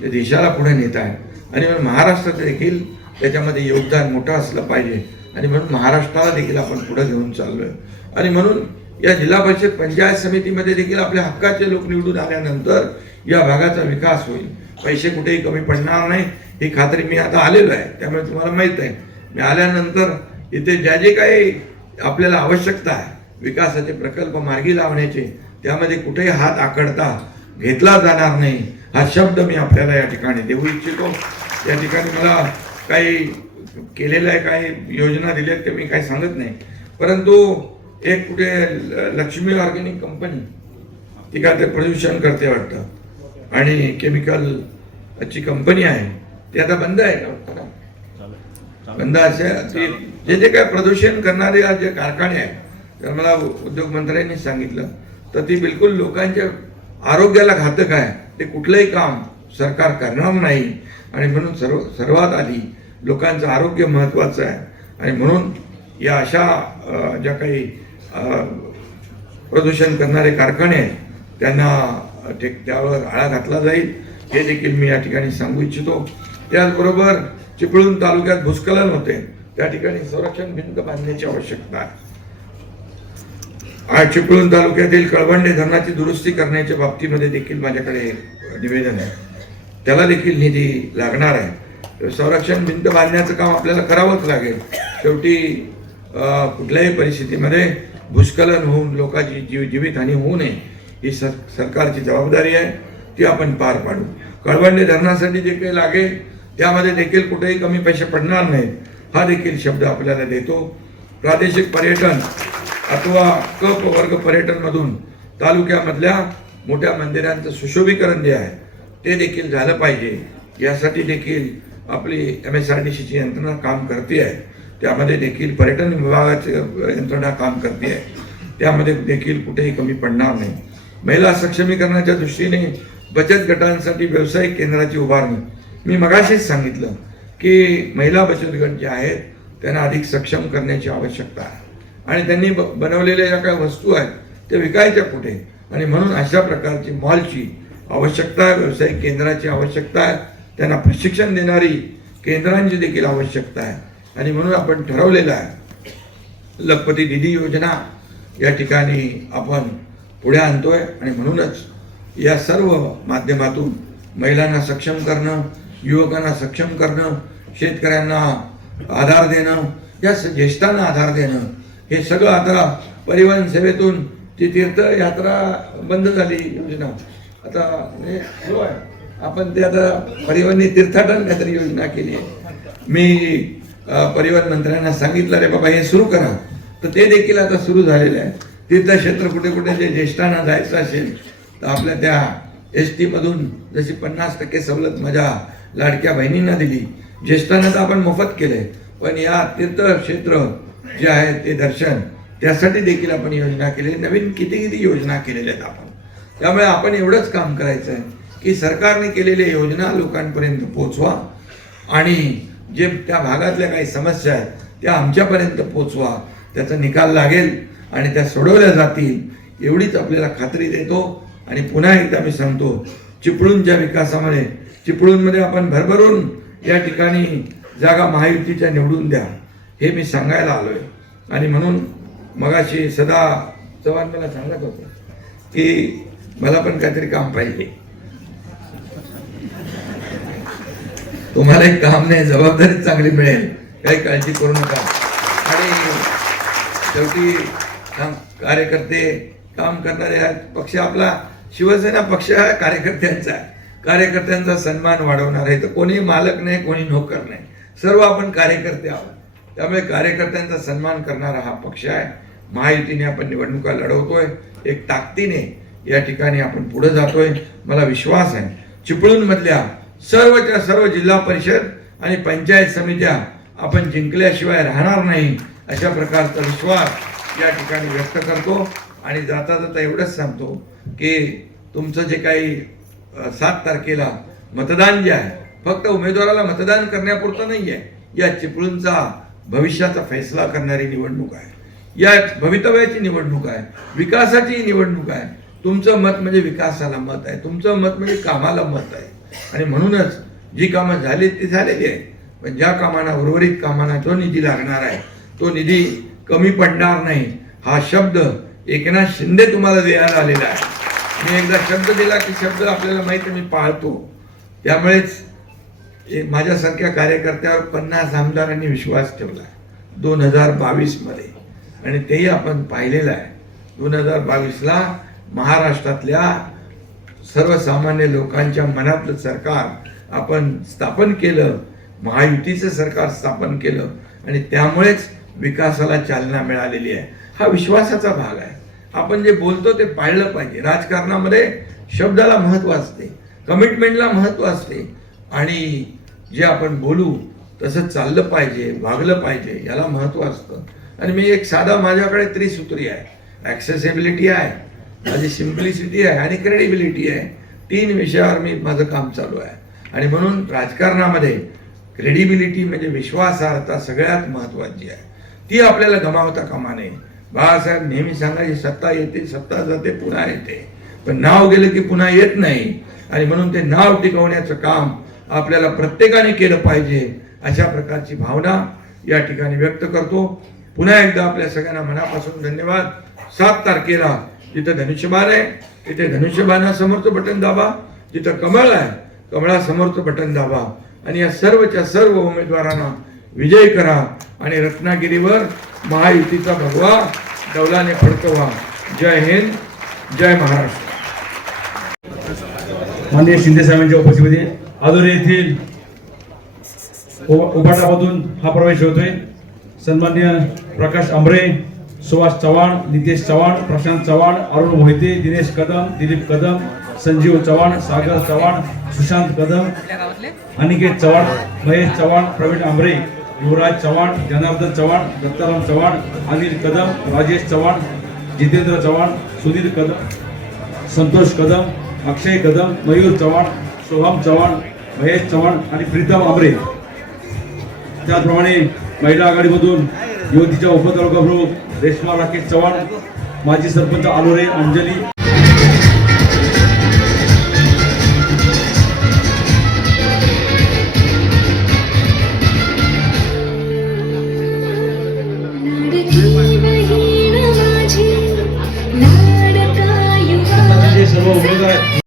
जे देशाला पुढे नेत आहे, आणि म्हणून महाराष्ट्राचं देखील त्याच्यामध्ये योगदान मोठं असलं पाहिजे. आणि म्हणून महाराष्ट्राला देखील आपण पुढे घेऊन चाललोय. आणि म्हणून या जिल्हा परिषद पंचायत समितीमध्ये देखील आपल्या हक्काचे लोक निवडून आल्यानंतर या भागाचा विकास होईल, पैसे कुठेही कमी पडणार नाही ही खात्री मी आता आलेलो आहे. त्यामुळे तुम्हाला माहित आहे, मी आल्यानंतर इथे ज्या जे काही आपल्याला आवश्यकता आहे विकासाचे प्रकल्प मार्गी लावण्याचे, त्यामध्ये कुठेही हात आखडता घेतला जाणार नाही हा शब्द मी आपल्याला या ठिकाणी देऊ इच्छितो. या ठिकाणी मला काही केलेलं आहे, काही योजना दिल्या ते मी काही सांगत नाही, परंतु एक कुठे लक्ष्मी ऑर्गॅनिक कंपनी ती काय ते प्रदूषण करते वाटतं, आणि केमिकलची कंपनी आहे ती आता बंद आहे का? बंद असे जे जे काय प्रदूषण करणारे जे कारखाने आहेत, तर मला उद्योग मंत्र्यांनी सांगितलं तर ती बिलकुल लोकांच्या आरोग्याला घातक आहे, ते कुठलंही काम सरकार करणार नाही. आणि म्हणून सर्वात आधी लोकांचं आरोग्य महत्त्वाचं आहे. आणि म्हणून या अशा ज्या काही प्रदूषण करणारे कारखाने आहेत त्यांना त्यावर आळा घातला जाईल हे देखील मी या ठिकाणी सांगू इच्छितो. त्याचबरोबर चिपळूण तालुक्यात भूस्खलन होते, त्या ठिकाणी संरक्षण भिंत बांधण्याची आवश्यकता आहे. आज चिपळूण तालुक्यातील कळवंडे धरणाची दुरुस्ती करण्याच्या बाबतीमध्ये देखील माझ्याकडे निवेदन आहे, त्याला देखील निधी लागणार आहे. संरक्षण भिंत बांधण्याचं काम आपल्याला करावंच लागेल. शेवटी कुठल्याही परिस्थितीमध्ये भूस्खलन होऊन लोकांची जीवितहानी होऊ नये ही सरकारची जबाबदारी आहे, ती आपण पार पाडू. कळवंडे धरणासाठी जे काही लागेल त्यामध्ये देखील कुठेही कमी पैसे पडणार नाहीत हा देखील शब्द आपल्याला देतो. प्रादेशिक पर्यटन अथवा क वर्ग पर्यटन मधून तालुक्यामधल्या मोठ्या मंदिरांचं सुशोभीकरण जे आहे ते देखील झालं पाहिजे. यासाठी देखील आपली MSRDCची यंत्रणा काम करते आहे. त्यामध्ये देखील पर्यटन विभागाची यंत्रणा काम करते आहे. त्यामध्ये देखील कुठेही कमी पडणार नाही. महिला सक्षमीकरणाच्या दृष्टीने बचत गटांसाठी व्यावसायिक केंद्राची उभारणी. मी मगाशीच सांगितलं की महिला बचत गट जे आहेत त्यांना अधिक सक्षम करण्याची आवश्यकता आहे आणि त्यांनी बनवलेल्या ज्या काही वस्तू आहेत ते विकायच्या कुठे, आणि म्हणून अशा प्रकारची मॉलची आवश्यकता आहे, व्यावसायिक केंद्राची आवश्यकता आहे, त्यांना प्रशिक्षण देणारी केंद्रांची देखील आवश्यकता आहे. आणि म्हणून आपण ठरवलेलं आहे लखपती निधी योजना या ठिकाणी आपण पुढे आणतोय. आणि म्हणूनच या सर्व माध्यमातून महिलांना सक्षम करणं, युवकांना सक्षम करणं, शेतकऱ्यांना आधार देणं, या ज्येष्ठांना आधार देणं, हे सगळं आता परिवहन सेवेतून ती तीर्थयात्रा बंद झाली योजना आता म्हणजे सुरू आहे. आपण ते आता परिवहन तीर्थाटन काहीतरी योजना केली आहे. मी परिवहन मंत्र्यांना सांगितलं रे बाबा हे सुरू करा, तर ते देखील आता सुरू झालेलं आहे. तीर्थक्षेत्र कुठे कुठे जे ज्येष्ठांना जायचं असेल तर आपल्या त्या ST मधून जशी 50% सवलत माझ्या लाडक्या बहिणींना दिली, ज्येष्ठांना तर आपण मोफत केलंय, पण या तीर्थक्षेत्र जे आहे ते दर्शन त्यासाठी देखील आपण योजना केली. नवीन किती योजना केलेल्या आहेत आपण. त्यामुळे आपण एवढंच काम करायचं आहे की सरकारने केलेल्या योजना लोकांपर्यंत पोहोचवा आणि जे त्या भागातल्या काही समस्या आहेत त्या आमच्यापर्यंत पोहोचवा. त्याचा निकाल लागेल आणि त्या सोडवल्या जातील एवढीच आपल्याला खात्री देतो. आणि पुन्हा एकदा मी सांगतो, चिपळूणच्या विकासामध्ये, चिपळूणमध्ये आपण भरभरून या ठिकाणी जागा महायुतीच्या निवडून द्या हे मी सांगायला आलोय. आणि म्हणून मगाशी सदा चव्हाण मला सांगत होते की मला पण काहीतरी काम पाहिजे. तुम्हाला एक काम नाही, जबाबदारी चांगली मिळेल, काही काळजी करू नका. आणि शेवटी कार्यकर्ते काम करणारे आहेत. पक्ष आपला शिवसेना पक्ष हा कार्यकर्त्यांचा आहे. कार्यकर्त्यांचा सन्मान वाढवणार आहे. तर कोणी मालक नाही, कोणी नोकर नाही, सर्व आपण कार्यकर्ते आहोत. त्यामुळे कार्यकर्त्यांचा सन्मान करणारा हा पक्ष आहे. महायुतीने आपण निवडणुका लढवतोय, एक ताकदीने या ठिकाणी आपण पुढे जातोय. मला विश्वास आहे चिपळूणमधल्या सर्वच्या सर्व जिल्हा परिषद आणि पंचायत समित्या आपण जिंकल्याशिवाय राहणार नाही, अशा प्रकारचा विश्वास या ठिकाणी व्यक्त करतो. आणि जाता जाता एवढंच सांगतो की तुमचं जे काही 7 तारखेला मतदान जे आहे फक्त उमेदवाराला मतदान करण्यापुरतं नाही आहे. या चिपळूणचा भविष्याचा फैसला करणारी निवडणूक आहे. या भवितव्याची निवडणूक आहे, विकासाची निवडणूक आहे. तुमचं मत म्हणजे विकासाला मत आहे, तुमचं मत म्हणजे कामाला मत आहे. आणि म्हणूनच जी कामं झाली ती झालेली आहे, पण ज्या कामांना, उर्वरित कामांना जो निधी लागणार आहे तो निधी कमी पडणार नाही. हा शब्द एकनाथ शिंदे तुम्हाला द्यायला आलेला आहे. मी एकदा शब्द दिला की शब्द आपल्याला माहिती मी पाळतो. त्यामुळेच माझ्यासारख्या कार्यकर्त्यावर 50 आमदारांनी विश्वास ठेवला 2022 मध्ये, आणि तेही आपण पाहिलेलं आहे. 2022ला महाराष्ट्रातल्या सर्वसामान्य लोकांच्या मनातलं सरकार आपण स्थापन केलं, महायुतीचं सरकार स्थापन केलं, आणि त्यामुळेच विकासाला चालना मिळालेली आहे. हा विश्वासाचा भाग आहे. आपण जे बोलतो ते पाळलं पाहिजे. राजकारणामध्ये शब्दाला महत्त्व असते, कमिटमेंटला महत्त्व असते, आणि जे आपण बोलू तसं चाललं पाहिजे, वागलं पाहिजे, याला महत्त्व असतं. आणि मी एक साधा, माझ्याकडे त्रिसूत्री आहे. ॲक्सेसिबिलिटी आहे, माझी सिम्प्लिसिटी आहे आणि क्रेडिबिलिटी आहे. 3 विषयावर माझं काम चालू आहे. आणि म्हणून राजकारणामध्ये क्रेडिबिलिटी म्हणजे विश्वासार्हता सगळ्यात महत्त्वाची आहे. ती आपल्याला गमावता कामा नये. बाळासाहेब नेहमी सांगायचे, सत्ता येते, सत्ता जाते, पुन्हा येते, पण नाव गेलं की पुन्हा येत नाही. आणि म्हणून ते नाव टिकवण्याचं काम आपल्याला प्रत्येकाने केलं पाहिजे, अशा प्रकारची भावना या ठिकाणी व्यक्त करतो. पुन्हा एकदा आपल्या सगळ्यांना मनापासून धन्यवाद. 7 तारखेला जिथं धनुष्यबाण आहे तिथे धनुष्यबाणासमोरचं बटन दाबा, जिथं कमळ आहे कमळासमोरचं बटन दाबा, आणि या सर्वच्या सर्व उमेदवारांना विजयी करा आणि रत्नागिरीवर महायुतीचा भगवा डौलाने फडकवा. जय हिंद, जय महाराष्ट्र. माननीय शिंदे साहेबांच्या उपस्थितीमध्ये आदोरे येथील उपाटामधून हा प्रवेश होतोय. सन्मान्य प्रकाश आंबरे, सुभाष चव्हाण, नितेश चव्हाण, प्रशांत चव्हाण, अरुण मोहिते, दिनेश कदम, दिलीप कदम, संजीव चव्हाण, सागर चव्हाण, सुशांत कदम, अनिकेत चव्हाण, महेश चव्हाण, प्रवीण आंबरे, युवराज चव्हाण, जनार्दन चव्हाण, दत्ताराम चव्हाण, अनिल कदम, राजेश चव्हाण, जितेंद्र चव्हाण, सुनील कदम, संतोष कदम, अक्षय कदम, मयूर चव्हाण, सोहम चव्हाण, महेश चव्हाण आणि प्रीतम आंबरे. त्याचप्रमाणे महिला आघाडीमधून युवतीच्या उपतालुका प्रमुख रेश्मा राकेश चव्हाण, माजी सरपंच आलोरे अंजली,